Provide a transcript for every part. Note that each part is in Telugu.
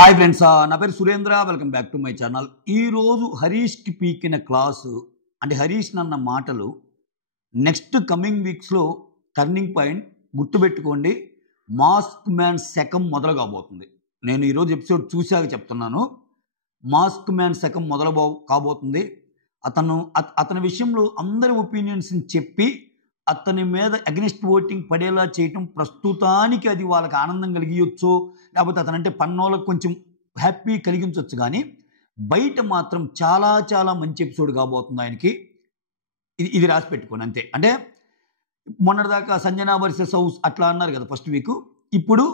హాయ్ ఫ్రెండ్స్, నా పేరు Surendra. Welcome back to my channel. ఈరోజు హరీష్కి పీకిన క్లాసు అంటే హరీష్ అన్న మాటలు నెక్స్ట్ కమింగ్ వీక్స్లో టర్నింగ్ పాయింట్. గుర్తుపెట్టుకోండి, మాస్క్ మ్యాన్ శకం మొదలు కాబోతుంది. నేను ఈరోజు ఎపిసోడ్ చూశాక చెప్తున్నాను. మాస్క్ మ్యాన్ శకం మొదలు కాబోతుంది. అతని విషయంలో అందరి ఒపీనియన్స్ని చెప్పి అతని మీద అగెనిస్ట్ ఓటింగ్ పడేలా చేయటం ప్రస్తుతానికి అది వాళ్ళకి ఆనందం కలిగించో, లేకపోతే అతనంటే పన్నోళ్ళకి కొంచెం హ్యాపీ కలిగించవచ్చు. కానీ బయట మాత్రం చాలా చాలా మంచి ఎపిసోడ్ కాబోతుంది ఆయనకి. ఇది రాసి పెట్టుకోండి అంతే. అంటే మొన్నటిదాకా సంజన వర్సెస్ హౌస్ అట్లా అన్నారు కదా ఫస్ట్ వీక్. ఇప్పుడు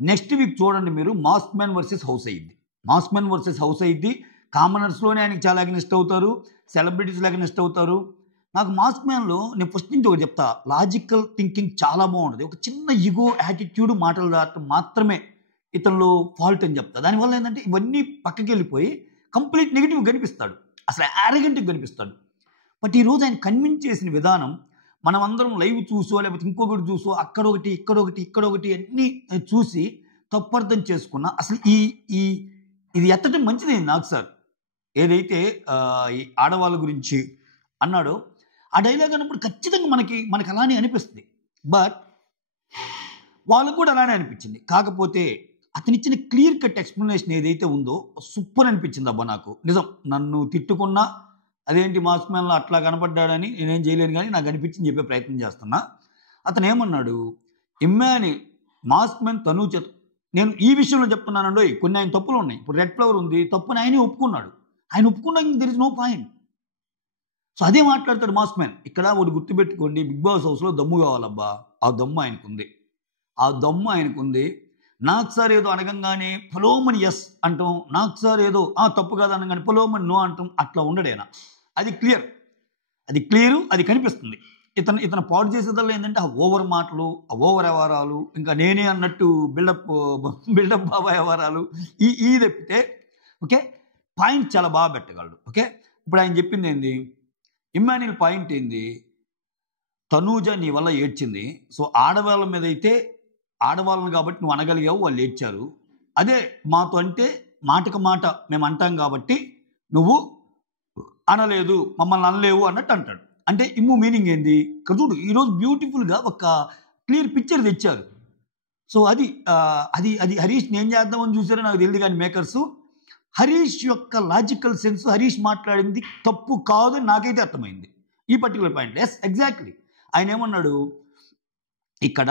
నెక్స్ట్ వీక్ చూడండి మీరు, మాస్క్ మ్యాన్ వర్సెస్ హౌస్ అయ్యిద్ది. మాస్క్ మ్యాన్ వర్సెస్ హౌస్ అయ్యిద్ది. కామనర్స్లోనే ఆయనకి చాలా అగెనిస్ట్ అవుతారు, సెలబ్రిటీస్లో అగెనిస్ట్ అవుతారు. నాకు మాస్క్ మ్యాన్లో నేను ఫస్ట్ నుంచి ఒకటి చెప్తా, లాజికల్ థింకింగ్ చాలా బాగుంటుంది. ఒక చిన్న ఈగో యాటిట్యూడ్ మాటలు దాటం మాత్రమే ఇతనిలో ఫాల్ట్ అని చెప్తా. దానివల్ల ఏంటంటే ఇవన్నీ పక్కకి వెళ్ళిపోయి కంప్లీట్ నెగిటివ్ కనిపిస్తాడు, అసలు యారగెంట్గా కనిపిస్తాడు. బట్ ఈరోజు ఆయన కన్విన్స్ చేసిన విధానం మనం అందరం లైవ్ చూసో లేకపోతే ఇంకొకటి చూసో అక్కడొకటి ఇక్కడొకటి అన్నీ చూసి తప్పర్థం చేసుకున్నా. అసలు ఇది ఎత్తటం మంచిది నాకు సార్. ఏదైతే ఈ ఆడవాళ్ళ గురించి అన్నాడో ఆ డైలాగ్ అన్నప్పుడు ఖచ్చితంగా మనకి అలానే అనిపిస్తుంది. బట్ వాళ్ళకు కూడా అలానే అనిపించింది. కాకపోతే అతనిచ్చిన క్లియర్ కట్ ఎక్స్ప్లెనేషన్ ఏదైతే ఉందో సూపర్ అనిపించింది అబ్బా నాకు. నిజం, నన్ను తిట్టుకున్నా అదేంటి మాస్క్ మ్యాన్లో అట్లా కనపడ్డాడని నేనేం చేయలేను, కానీ నాకు అనిపించింది చెప్పే ప్రయత్నం చేస్తున్నా. అతను ఏమన్నాడు, ఇమ్మాని మాస్క్ మ్యాన్ తనూజ, నేను ఈ విషయంలో చెప్తున్నానండి, కొన్ని ఆయన తప్పులు ఉన్నాయి. ఇప్పుడు రెడ్ ఫ్లవర్ ఉంది, తప్పుని ఆయనే ఒప్పుకున్నాడు. ఆయన ఒప్పుకున్నాక there is no point. So అదే మాట్లాడతాడు మాస్క్ మ్యాన్. ఇక్కడ ఒకటి గుర్తుపెట్టుకోండి, బిగ్ బాస్ హౌస్లో దమ్ము కావాలబ్బా. ఆ దమ్ము ఆయనకుంది. నాకు సార్ ఏదో అనగంగానే పొలోమని ఎస్ అంటాం, నాకు సార్ ఏదో తప్పు కాదు అనగానే పొలోమని నో అంటాం. అట్లా ఉండడేనా, అది క్లియరు, అది కనిపిస్తుంది. ఇతను పాడు చేసేదల్లా ఏంటంటే ఆ ఓవర్ మాటలు, ఆ ఓవర్ వ్యవహారాలు, ఇంకా నేనే అన్నట్టు బిల్డప్ బాబా వ్యవహారాలు, ఈ తప్పితే ఓకే పాయింట్ చాలా బాగా పెట్టగలడు. ఓకే, ఇప్పుడు ఆయన చెప్పింది ఏంది, ఇమ్మాన్యుయల్ పాయింట్ ఏంది, తనూజ నీ వల్ల ఏడ్చింది. సో ఆడవాళ్ళ మీద అయితే ఆడవాళ్ళని కాబట్టి నువ్వు అనగలిగావు, వాళ్ళు ఏడ్చారు. అదే మాతో అంటే మాటకు మాట మేము అంటాం కాబట్టి నువ్వు అనలేదు, మమ్మల్ని అనలేవు అన్నట్టు అంటాడు. అంటే ఇమ్ము మీనింగ్ ఏంది ఇక్కడ చూడు. ఈరోజు బ్యూటిఫుల్గా ఒక క్లియర్ పిక్చర్ తెచ్చారు. సో అది హరీష్ని ఏం చేద్దామని చూసారో నాకు తెలియదు, కానీ మేకర్స్ హరీష్ యొక్క లాజికల్ సెన్స్, హరీష్ మాట్లాడింది తప్పు కాదు అని నాకైతే అర్థమైంది ఈ పర్టికులర్ పాయింట్. Yes exactly. ఆయన ఏమన్నాడు ఇక్కడ,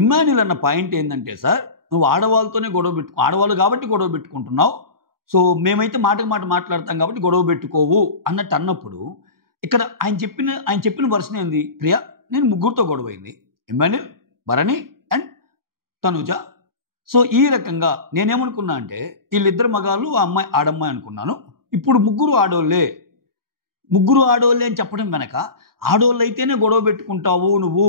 ఇమ్మాన్యుయల్ అన్న పాయింట్ ఏంటంటే, సార్ నువ్వు ఆడవాళ్ళతోనే ఆడవాళ్ళు కాబట్టి గొడవ పెట్టుకుంటున్నావు, సో మేమైతే మాటకు మాట మాట్లాడతాం కాబట్టి గొడవ పెట్టుకోవు అన్నట్టు అన్నప్పుడు, ఇక్కడ ఆయన చెప్పిన వర్షన్ ఏంది, ప్రియా నేను ముగ్గురితో గొడవ అయింది, ఇమ్మాన్యుయల్, భరణి అండ్ తనూజ. సో ఈ రకంగా నేనేమనుకున్నా అంటే వీళ్ళిద్దరు మగాళ్ళు, ఆ అమ్మాయి ఆడమ్మాయి అనుకున్నాను. ఇప్పుడు ముగ్గురు ఆడోళ్ళే అని చెప్పడం వెనక, ఆడోళ్ళు అయితేనే గొడవ పెట్టుకుంటావు నువ్వు,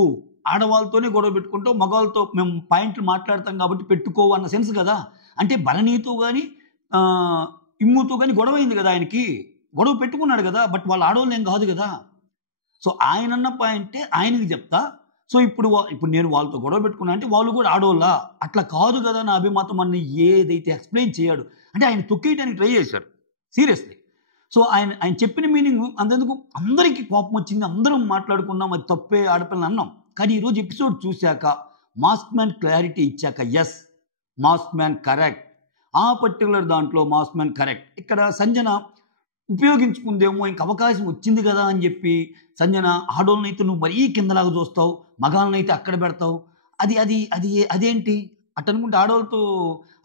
ఆడవాళ్ళతోనే గొడవ పెట్టుకుంటావు, మగవాళ్ళతో మేము పాయింట్లు మాట్లాడతాం కాబట్టి పెట్టుకోవు అన్న సెన్స్ కదా. అంటే భరణితో కానీ ఇమ్ముతో కానీ గొడవ అయింది కదా, ఆయనకి గొడవ పెట్టుకున్నాడు కదా. బట్ వాళ్ళు ఆడవాళ్ళు ఏం కాదు కదా. సో ఆయన అన్న పాయింటే ఆయనకి చెప్తా. సో ఇప్పుడు నేను వాళ్ళతో గొడవ పెట్టుకున్నా అంటే వాళ్ళు కూడా ఆడోళ్ళా, అట్లా కాదు కదా నా అభిమతం అన్ని ఏదైతే ఎక్స్ప్లెయిన్ చేయడు అంటే ఆయన తొక్కేయడానికి ట్రై చేశాడు సీరియస్లీ. సో ఆయన చెప్పిన మీనింగ్ అంతెందుకు అందరికీ కోపం వచ్చింది, అందరం మాట్లాడుకున్నాం, అది తప్పే ఆడపిల్లని అన్నాం. కానీ ఈరోజు ఎపిసోడ్ చూశాక మాస్క్ మ్యాన్ క్లారిటీ ఇచ్చాక ఎస్ మాస్క్ మ్యాన్ కరెక్ట్, ఆ పర్టికులర్ దాంట్లో మాస్క్ మ్యాన్ కరెక్ట్. ఇక్కడ సంజన ఉపయోగించుకుందేమో, ఇంక అవకాశం వచ్చింది కదా అని చెప్పి సంజన ఆడోళ్ళనైతే నువ్వు మరీ కిందలాగా చూస్తావు, మగాళ్ళనైతే అక్కడ పెడతావు, అదేంటి అటు అనుకుంటే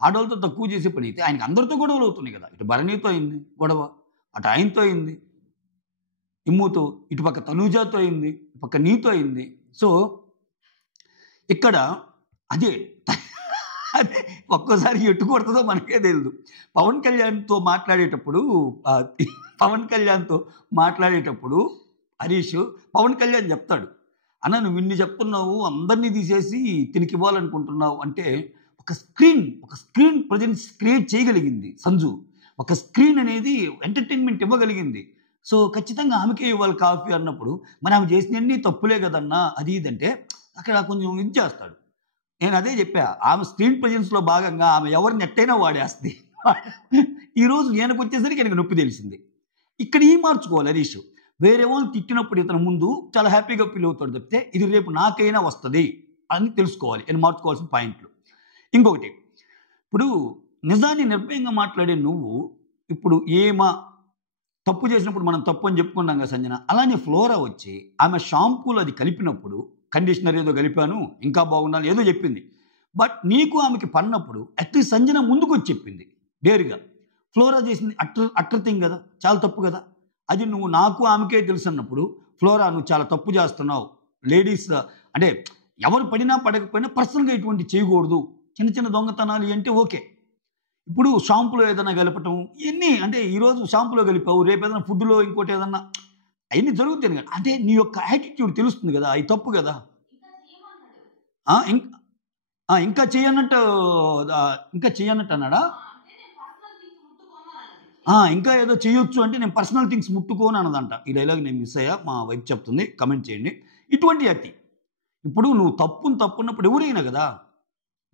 ఆడవాళ్ళతో తక్కువ చేసే పని అయితే ఆయనకి అందరితో గొడవలు అవుతున్నాయి కదా. ఇటు భరణితో అయింది గొడవ, అటు ఆయనతో అయింది, ఇమ్ముతో, ఇటుపక్క తనూజాతో అయింది, పక్క నీతో అయింది. సో ఇక్కడ అదే ఒక్కోసారి ఎట్టు కొడుతుందో మనకే తెలియదు. పవన్ కళ్యాణ్తో మాట్లాడేటప్పుడు హరీష్ పవన్ కళ్యాణ్ చెప్తాడు, అన్న నువ్వు ఇన్ని చెప్తున్నావు, అందరినీ తీసేసి తినికి ఇవ్వాలనుకుంటున్నావు అంటే, ఒక స్క్రీన్ ప్రజెన్స్ క్రియేట్ చేయగలిగింది సంజు, ఒక స్క్రీన్ అనేది ఎంటర్టైన్మెంట్ ఇవ్వగలిగింది. సో ఖచ్చితంగా ఆమెకే ఇవ్వాలి కాఫీ అన్నప్పుడు, మరి ఆమె చేసినవన్నీ తప్పులే కదన్నా అది ఇదంటే అక్కడ కొంచెం ఇది చేస్తాడు. నేను అదే చెప్పా, ఆమె స్క్రీన్ ప్రెజెన్స్లో భాగంగా ఆమె ఎవరిని ఎట్టయినా వాడేస్తుంది. ఈరోజు ఈయనకు వచ్చేసరికి ఆయనకు నొప్పి తెలిసింది. ఇక్కడ ఈ మార్చుకోవాలి హరీష్. వేరే వాళ్ళు తిట్టినప్పుడు ఇతను ముందు చాలా హ్యాపీగా ఫీల్ అవుతాడు తప్పితే ఇది రేపు నాకైనా వస్తుంది అని తెలుసుకోవాలి. నేను మార్చుకోవాల్సిన పాయింట్లు. ఇంకొకటి, ఇప్పుడు నిజాన్ని నిర్భయంగా మాట్లాడే నువ్వు ఇప్పుడు తప్పు చేసినప్పుడు మనం తప్పు అని చెప్పుకున్నాం కదా సంజన, అలానే ఫ్లోరా వచ్చి ఆమె షాంపూలు అది కలిపినప్పుడు కండిషనర్ ఏదో కలిపాను ఇంకా బాగుండాలి ఏదో చెప్పింది. బట్ నీకు ఆమెకి పడినప్పుడు అట్లీస్ట్ సంజన ముందుకు వచ్చి చెప్పింది డేరుగా. ఫ్లోరా చేసింది అట్టర్ థింగ్ కదా, చాలా తప్పు కదా. అది నువ్వు నాకు ఆమెకే తెలుసు అన్నప్పుడు ఫ్లోరా నువ్వు చాలా తప్పు చేస్తున్నావు. లేడీస్ అంటే ఎవరు పడినా పడకపోయినా పర్సనల్గా ఇటువంటి చేయకూడదు. చిన్న చిన్న దొంగతనాలు అంటే ఓకే. ఇప్పుడు షాంపులో ఏదైనా కలపటం ఇవన్నీ అంటే ఈరోజు షాంపులో కలిపావు, రేపు ఏదైనా ఫుడ్లో ఇంకోటి ఏదన్నా అవన్నీ జరుగుతాయి కదా. అంటే నీ యొక్క యాటిట్యూడ్ తెలుస్తుంది కదా, అది తప్పు కదా. ఇంకా చేయన్నట్టు అన్నాడా? ఇంకా ఏదో చేయొచ్చు అంటే నేను పర్సనల్ థింగ్స్ ముట్టుకోను అన్నదంట. ఈ డైలాగ్ నేను మిస్ అయ్యా, మా వైఫ్ చెప్తుంది, కమెంట్ చేయండి. ఇటువంటి అతి ఇప్పుడు నువ్వు తప్పున్నప్పుడు ఎవరైనా కదా.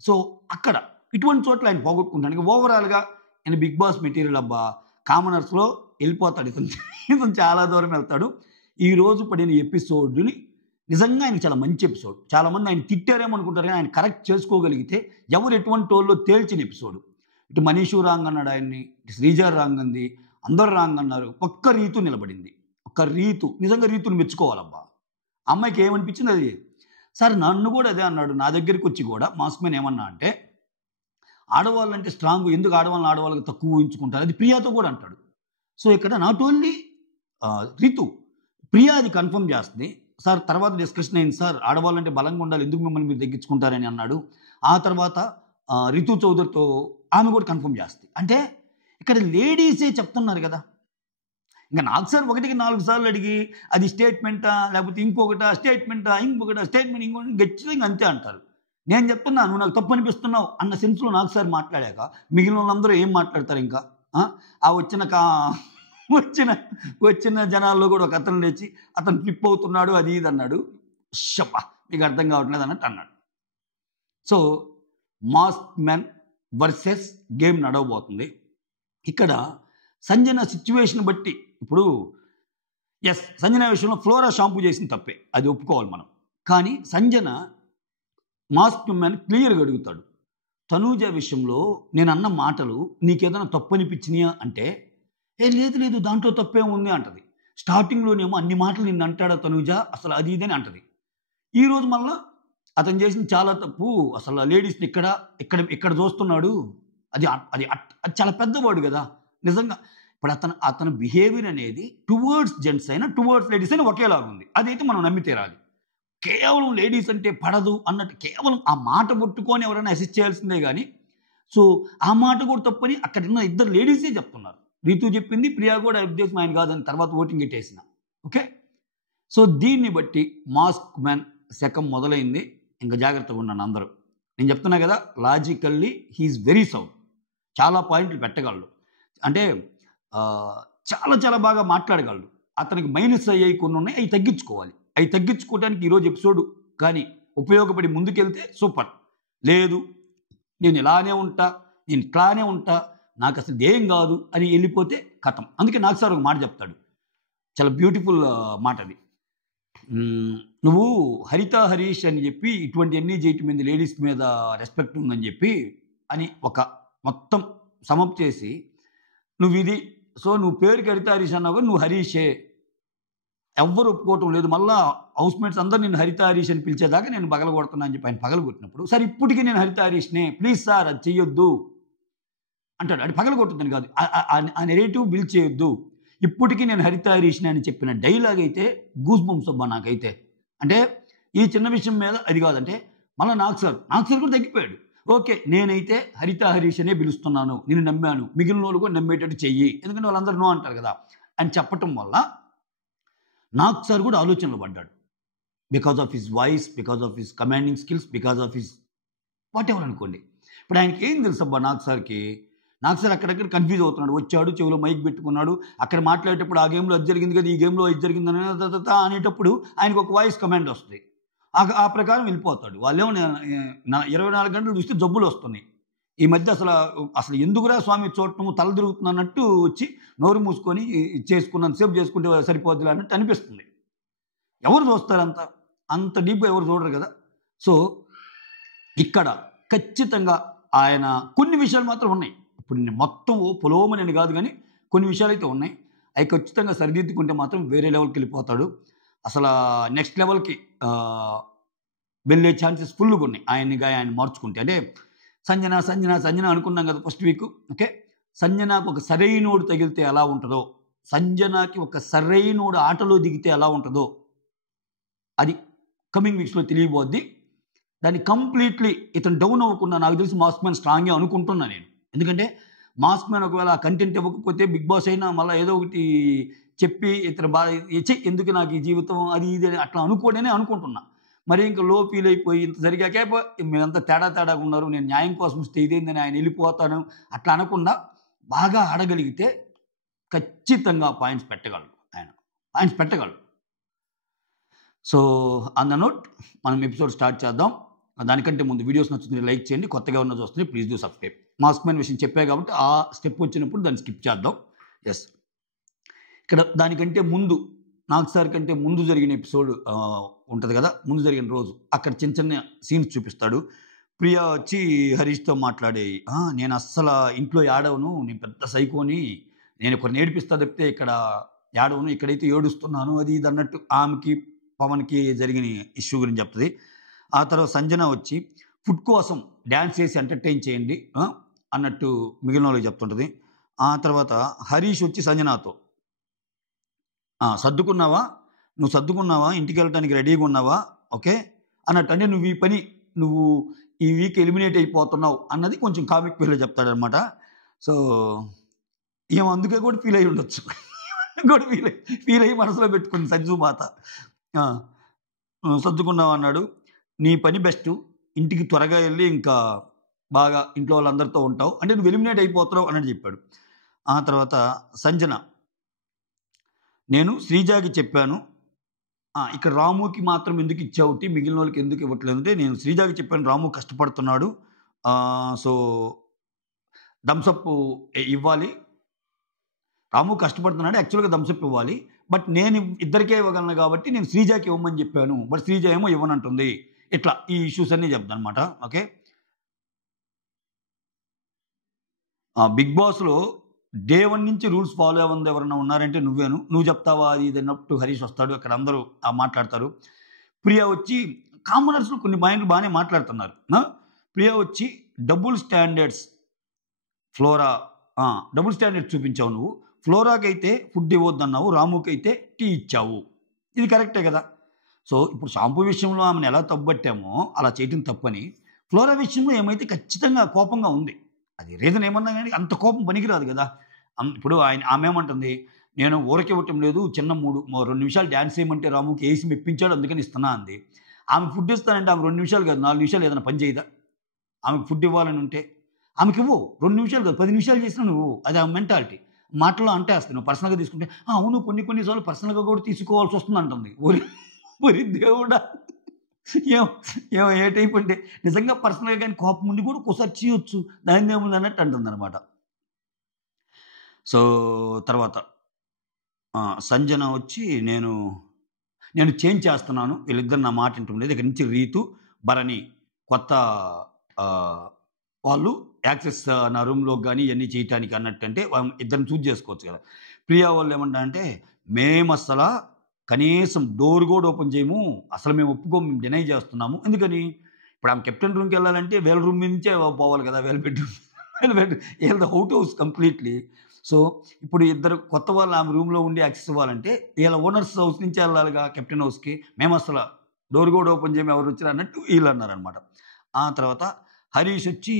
సో అక్కడ ఇటువంటి చోట్ల ఆయన పోగొట్టుకుంటానికి ఓవరాల్గా ఆయన బిగ్ బాస్ మెటీరియల్ అబ్బా కామనర్స్లో వెళ్ళిపోతాడు. ఇతను చాలా దూరం వెళ్తాడు. ఈరోజు పడిన ఎపిసోడ్ని నిజంగా ఆయనకి చాలా మంచి ఎపిసోడ్. చాలామంది ఆయన తిట్టారేమో అనుకుంటారు కానీ ఆయన కరెక్ట్ చేసుకోగలిగితే ఎవరు ఎటువంటి వాళ్ళలో తేల్చిన ఎపిసోడ్. ఇటు మనీషు రాంగ్ అన్నాడు ఆయన్ని, ఇటు శ్రీజ రాంగ్ అంది, అందరు రాంగ్ అన్నారు. ఒక్క రీతు నిలబడింది. ఒక్క రీతు నిజంగా రీతుని మెచ్చుకోవాలబ్బా. అమ్మాయికి ఏమనిపించింది అది. సార్ నన్ను కూడా అదే అన్నాడు నా దగ్గరికి వచ్చి కూడా. మాస్క్ మ్యాన్ ఏమన్నా అంటే ఆడవాళ్ళంటే స్ట్రాంగ్, ఎందుకు ఆడవాళ్ళకి తక్కువ ఊహించుకుంటారు, అది ప్రియాతో కూడా అంటాడు. సో ఇక్కడ నాట్ ఓన్లీ రీతు, ప్రియా అది కన్ఫర్మ్ చేస్తుంది. సార్ తర్వాత డిస్కషన్ అయింది, సార్ ఆడవాళ్ళంటే బలంగా ఉండాలి, ఎందుకు మిమ్మల్ని మీరు తగ్గించుకుంటారని అన్నాడు. ఆ తర్వాత రితు చౌదరితో ఆమె కూడా కన్ఫర్మ్ చేస్తుంది. అంటే ఇక్కడ లేడీసే చెప్తున్నారు కదా. ఇంకా నాకు సార్ 1కి 4 సార్లు అడిగి అది స్టేట్మెంటా లేకపోతే ఇంకొకటి స్టేట్మెంట్ ఇంకొకటి గచ్చితంగా అంతే అంటారు. నేను చెప్తున్నా నువ్వు నాకు తప్పు అనిపిస్తున్నావు అన్న సెన్స్లో నాకు సార్ మాట్లాడాక మిగిలిన వాళ్ళందరూ ఏం మాట్లాడతారు ఇంకా. ఆ వచ్చిన జనాల్లో కూడా ఒక అతను లేచి అతను ఫ్లిప్ అవుతున్నాడు అది ఇది అన్నాడు. షబ్బా మీకు అర్థం కావట్లేదు అన్నట్టు అన్నాడు. So mask man versus game నడవబోతుంది. ఇక్కడ సంజన సిచ్యువేషన్ బట్టి ఇప్పుడు సంజన విషయంలో ఫ్లోరా షాంపూ చేసిన తప్పే, అది ఒప్పుకోవాలి మనం. కానీ సంజన మాస్క్ మ్యాన్ క్లియర్గా అడుగుతాడు, తనూజ విషయంలో నేను అన్న మాటలు నీకేదైనా తప్పు అనిపించినాయా అంటే లేదు దాంట్లో తప్పే ఉంది అంటది. స్టార్టింగ్లోనేమో అన్ని మాటలు నిన్ను అంటాడా తనూజ అసలు అది ఇదని అంటది. ఈరోజు మళ్ళా అతను చేసిన చాలా తప్పు, అసలు లేడీస్ని ఇక్కడ చూస్తున్నాడు, అది చాలా పెద్దవాడు కదా నిజంగా. ఇప్పుడు అతని బిహేవియర్ అనేది టువర్డ్స్ జెంట్స్ అయినా టువర్డ్స్ లేడీస్ అయినా ఒకేలాగా ఉంది. అదైతే మనం నమ్మి తీరాలి. కేవలం లేడీస్ అంటే పడదు అన్నట్టు కేవలం ఆ మాట పట్టుకొని ఎవరైనా అసిస్ట్ చేయాల్సిందే కానీ, సో ఆ మాట కూడా తప్పని అక్కడ ఉన్న ఇద్దరు లేడీసే చెప్తున్నారు. రీతు చెప్పింది, ప్రియా కూడా ఉద్దేశం ఆయన కాదని తర్వాత ఓటింగ్ పెట్టేసిన. ఓకే, సో దీన్ని బట్టి మాస్క్ మ్యాన్ శకం మొదలైంది. ఇంకా జాగ్రత్తగా ఉన్నాను అందరూ. నేను చెప్తున్నా కదా, లాజికల్లీ హీఈస్ వెరీ సౌండ్. చాలా పాయింట్లు పెట్టగలడు, అంటే చాలా చాలా బాగా మాట్లాడగలడు. అతనికి మైనస్ అయ్యాయి కొన్ని ఉన్నాయి, అవి తగ్గించుకోవాలి. అవి తగ్గించుకోవడానికి ఈరోజు ఎపిసోడ్ కానీ ఉపయోగపడి ముందుకెళ్తే సూపర్. లేదు నేను ఇలానే ఉంటా, నేను ఇట్లానే ఉంటా, నాకు అసలు ఏం కాదు అని వెళ్ళిపోతే కథం. అందుకే నాకు సార్ ఒక మాట చెప్తాడు, చాలా బ్యూటిఫుల్ మాట అది. నువ్వు హరిత హరీష్ అని చెప్పి ఇటువంటి అన్నీ చేయటం మీద లేడీస్ మీద రెస్పెక్ట్ ఉందని చెప్పి అని ఒక మొత్తం సమప్ చేసి నువ్వు ఇది, సో నువ్వు పేరుకి హరిత హరీష్ అన్నావు కానీ నువ్వు హరీషే, ఎవ్వరు ఒప్పుకోవటం లేదు. మళ్ళీ హౌస్మేట్స్ అందరూ నేను హరిత హరీష్ అని పిలిచేదాకా నేను పగల కొడుతున్నా అని చెప్పి ఆయన పగల కొట్టినప్పుడు, సార్ ఇప్పటికీ నేను హరిత హరీష్నే, ప్లీజ్ సార్ అది చెయ్యొద్దు అంటాడు. అది పగల కొట్టుద్దని కాదు, ఆ నెరేటివ్ బిల్డ్ చేయొద్దు. ఇప్పటికీ నేను హరిత హరీష్ని అని చెప్పిన డైలాగ్ అయితే గూస్ బంప్స్ అబ్బా నాకైతే. అంటే ఈ చిన్న విషయం మీద అది కాదంటే మళ్ళీ నాకు సార్ కూడా తగ్గిపోయాడు. ఓకే నేనైతే హరిత హరీష్ అనే పిలుస్తున్నాను, నేను నమ్మాను, మిగిలిన వాళ్ళు కూడా నమ్మేటట్టు చెయ్యి, ఎందుకంటే వాళ్ళందరూ నో అంటారు కదా అని చెప్పటం వల్ల నాకు సార్ కూడా ఆలోచనలు పడ్డాడు. Because of his voice, because of his commanding skills, because of his what ever అనుకోండి. ఇప్పుడు ఆయనకి ఏం తెలుసు అబ్బా నాకు సార్ అక్కడక్కడ కన్ఫ్యూజ్ అవుతున్నాడు. వచ్చాడు, చెవిలో మైక్ పెట్టుకున్నాడు, అక్కడ మాట్లాడేటప్పుడు ఆ గేమ్లో అది జరిగింది కదా, ఈ గేమ్లో ఇది జరిగింది అనేటప్పుడు ఆయనకు ఒక వాయిస్ కమాండ్ వస్తుంది. ఆ ప్రకారం వెళ్ళిపోతాడు. వాళ్ళేమో 24 గంటలు చూస్తే జబ్బులు వస్తున్నాయి. ఈ మధ్య అసలు ఎందుకురా స్వామి చూడటము, తల తిరుగుతున్నట్టు వచ్చి నోరు మూసుకొని చేసుకున్నంతసేపు చేసుకుంటే సరిపోద్దులే అన్నట్టు అనిపిస్తుంది. ఎవరు చూస్తారు అంత డీప్గా ఎవరు చూడరు కదా. సో ఇక్కడ ఖచ్చితంగా ఆయన కొన్ని విషయాలు మాత్రం ఉన్నాయి. ఇప్పుడు నేను మొత్తం పొలోమని కాదు, కానీ కొన్ని విషయాలు అయితే ఉన్నాయి. అవి ఖచ్చితంగా సరిదిద్దుకుంటే మాత్రం వేరే లెవెల్కి వెళ్ళిపోతాడు. అసలు నెక్స్ట్ లెవెల్కి వెళ్ళే ఛాన్సెస్ ఫుల్గా ఉన్నాయి ఆయన మార్చుకుంటే. అంటే సంజన అనుకున్నాం కదా ఫస్ట్ వీక్. ఓకే, సంజనాకు ఒక సరైనోడు తగిలితే ఎలా ఉంటుందో, సంజనాకి ఒక సరైనోడు ఆటలో దిగితే ఎలా ఉంటుందో అది కమింగ్ వీక్స్లో తెలియబోద్ది. దాన్ని కంప్లీట్లీ ఇతను డౌన్ అవ్వకుండా నాకు తెలిసి మాస్క్ మ్యాన్ స్ట్రాంగ్గా అనుకుంటున్నా నేను. ఎందుకంటే మాస్క్ మ్యాన్ ఒకవేళ ఆ కంటెంట్ ఇవ్వకపోతే బిగ్ బాస్ అయినా మళ్ళీ ఏదో ఒకటి చెప్పి ఇతను బాగా ఎందుకు నాకు ఈ జీవితం అది ఇది అట్లా అనుకోడనే అనుకుంటున్నా. మరి ఇంకా లో ఫీల్ అయిపోయి ఇంత జరిగాకే మీరంతా తేడాగా ఉన్నారు, నేను న్యాయం కోసం వస్తే ఇదేందని ఆయన వెళ్ళిపోతాను అట్లా అనకుండా బాగా ఆడగలిగితే ఖచ్చితంగా పాయింట్స్ పెట్టగలడు. సో ఆన్ ద నోట్ మనం ఎపిసోడ్ స్టార్ట్ చేద్దాం. దానికంటే ముందు వీడియోస్ నచ్చుతుంది లైక్ చేయండి, కొత్తగా ఉన్న చూస్తుంది please do subscribe. Mask man విషయం చెప్పా కాబట్టి ఆ స్టెప్ వచ్చినప్పుడు దాన్ని స్కిప్ చేద్దాం. ఎస్, ఇక్కడ దానికంటే ముందు నాకు సార్ కంటే ముందు జరిగిన ఎపిసోడ్ ఉంటుంది కదా, ముందు జరిగిన రోజు అక్కడ చిన్న చిన్న సీన్స్ చూపిస్తాడు. ప్రియా వచ్చి హరీష్తో మాట్లాడే, నేను అస్సలు ఇంట్లో ఏడవను, నేను పెద్ద సైకోని, నేను ఒకరిని ఏడిపిస్తా తప్పితే ఇక్కడ ఏడవను, ఇక్కడైతే ఏడుస్తున్నాను అది ఇది అన్నట్టు ఆమెకి పవన్కి జరిగిన ఇష్యూ గురించి చెప్తుంది. ఆ తర్వాత సంజన వచ్చి ఫుడ్ కోసం డ్యాన్స్ చేసి ఎంటర్టైన్ చేయండి అన్నట్టు మిగిలిన వాళ్ళకి చెప్తుంటుంది. ఆ తర్వాత హరీష్ వచ్చి సంజనాతో నువ్వు సర్దుకున్నావా, ఇంటికి వెళ్ళటానికి రెడీగా ఉన్నావా, ఓకే అన్నట్టు. అంటే నువ్వు ఈ వీక్ ఎలిమినేట్ అయిపోతున్నావు అన్నది కొంచెం కామిక్ వేలో చెప్తాడనమాట. సో ఏమో అందుకే కూడా ఫీల్ అయ్యి ఉండొచ్చు, కూడా ఫీల్ అయ్యి మనసులో పెట్టుకుంది సంజు మాత. సర్దుకున్నావు అన్నాడు, నీ పని బెస్ట్, ఇంటికి త్వరగా వెళ్ళి ఇంకా బాగా ఇంట్లో వాళ్ళందరితో ఉంటావు, అంటే నువ్వు ఎలిమినేట్ అయిపోతున్నావు అన్నట్టు చెప్పాడు. ఆ తర్వాత సంజన, నేను శ్రీజాకి చెప్పాను, ఇక్కడ రాముకి మాత్రం ఎందుకు ఇచ్చావుటి, మిగిలిన వాళ్ళకి ఎందుకు ఇవ్వట్లేదు అంటే, నేను శ్రీజాకి చెప్పాను రాము కష్టపడుతున్నాడు, సో థమ్సప్ ఇవ్వాలి, రాము కష్టపడుతున్నాడు యాక్చువల్గా థమ్సప్ ఇవ్వాలి, బట్ నేను ఇద్దరికే ఇవ్వగలను కాబట్టి నేను శ్రీజాకి ఇవ్వమని చెప్పాను, బట్ శ్రీజ ఏమో ఇవ్వనంటుంది. ఇట్లా ఈ ఇష్యూస్ అన్నీ చెప్తాను అనమాట. ఓకే, బిగ్ బాస్లో డే 1 నుంచి రూల్స్ ఫాలో అవ్వంది ఎవరన్నా ఉన్నారంటే నువ్వు చెప్తావా అది ఇది అన్నట్టు హరీష్ వస్తాడు, అక్కడ అందరూ మాట్లాడతారు. ప్రియా వచ్చి కామనర్స్లో కొన్ని పాయింట్లు బాగానే మాట్లాడుతున్నారు. ప్రియా వచ్చి double standards Flora, double standards చూపించావు నువ్వు, ఫ్లోరాకి అయితే ఫుడ్ ఇవ్వద్దన్నావు, రాముకి అయితే టీ ఇచ్చావు, ఇది కరెక్టే కదా. సో ఇప్పుడు షాంపూ విషయంలో ఆమెను ఎలా తప్పబట్టామో అలా చేయటం తప్పని, ఫ్లోరా విషయంలో ఏమైతే ఖచ్చితంగా కోపంగా ఉంది, అది రీజన్ ఏమన్నా కానీ అంత కోపం పనికిరాదు కదా. ఇప్పుడు ఆమె ఏమంటుంది, నేను ఊరకి ఇవ్వటం లేదు, చిన్న 2 నిమిషాలు డ్యాన్స్ చేయమంటే రాముకి వేసి మెప్పించాడు అందుకని ఇస్తున్నా అంది. ఆమె ఫుడ్ ఇస్తానంటే ఆమె 2 నిమిషాలు కాదు 4 నిమిషాలు ఏదైనా పని చేయదా, ఆమెకు ఫుడ్ ఇవ్వాలని ఉంటే ఆమెకి ఇవ్వు, 2 నిమిషాలు కాదు 10 నిమిషాలు చేసినా నువ్వు, అది ఆమె మెంటాలిటీ. మాటలో అంటే వస్తాయి, నువ్వు పర్సనల్గా తీసుకుంటే అవును కొన్నిసార్లు పర్సనల్గా కూడా తీసుకోవాల్సి వస్తుంది అంటుంది. ఒరి దేవుడా, ఏ టైప్ అంటే నిజంగా పర్సనల్గా కానీ కోపం ఉండి కూడా ఒకసారి చేయొచ్చు, దాని ఏముంది అన్నట్టు అంటుంది అనమాట. సో తర్వాత సంజన వచ్చి నేను చేంజ్ చేస్తున్నాను, వీళ్ళిద్దరు నా మాట వింటుండేది, ఇక్కడ నుంచి రీతు భరణి కొత్త వాళ్ళు యాక్సెస్ నా రూమ్లోకి కానీ ఇవన్నీ చేయటానికి అన్నట్టు, అంటే ఇద్దరిని చూజ్ చేసుకోవచ్చు కదా. ప్రియా వాళ్ళు ఏమంటా అంటే, మేము అసలు కనీసం డోర్ కూడా ఓపెన్ చేయము, అసలు మేము ఒప్పుకోము, మేము డినై చేస్తున్నాము. ఎందుకని ఇప్పుడు ఆమె కెప్టెన్ రూమ్కి వెళ్ళాలంటే వీళ్ళ రూమ్ నుంచే పోవాలి కదా, వీళ్ళ బెడ్రూమ్ వీళ్ళ అవుట్ హౌస్ కంప్లీట్లీ. సో ఇప్పుడు ఇద్దరు కొత్త వాళ్ళు ఆమె రూమ్లో ఉండి యాక్సెస్ ఇవ్వాలంటే వీళ్ళ ఓనర్స్ హౌస్ నుంచే వెళ్ళాలిగా కెప్టెన్ హౌస్కి, మేము అసలు డోర్ కూడా ఓపెన్ చేయము ఎవరు వచ్చారు అన్నట్టు వీళ్ళు అన్నారనమాట. ఆ తర్వాత హరీష్ వచ్చి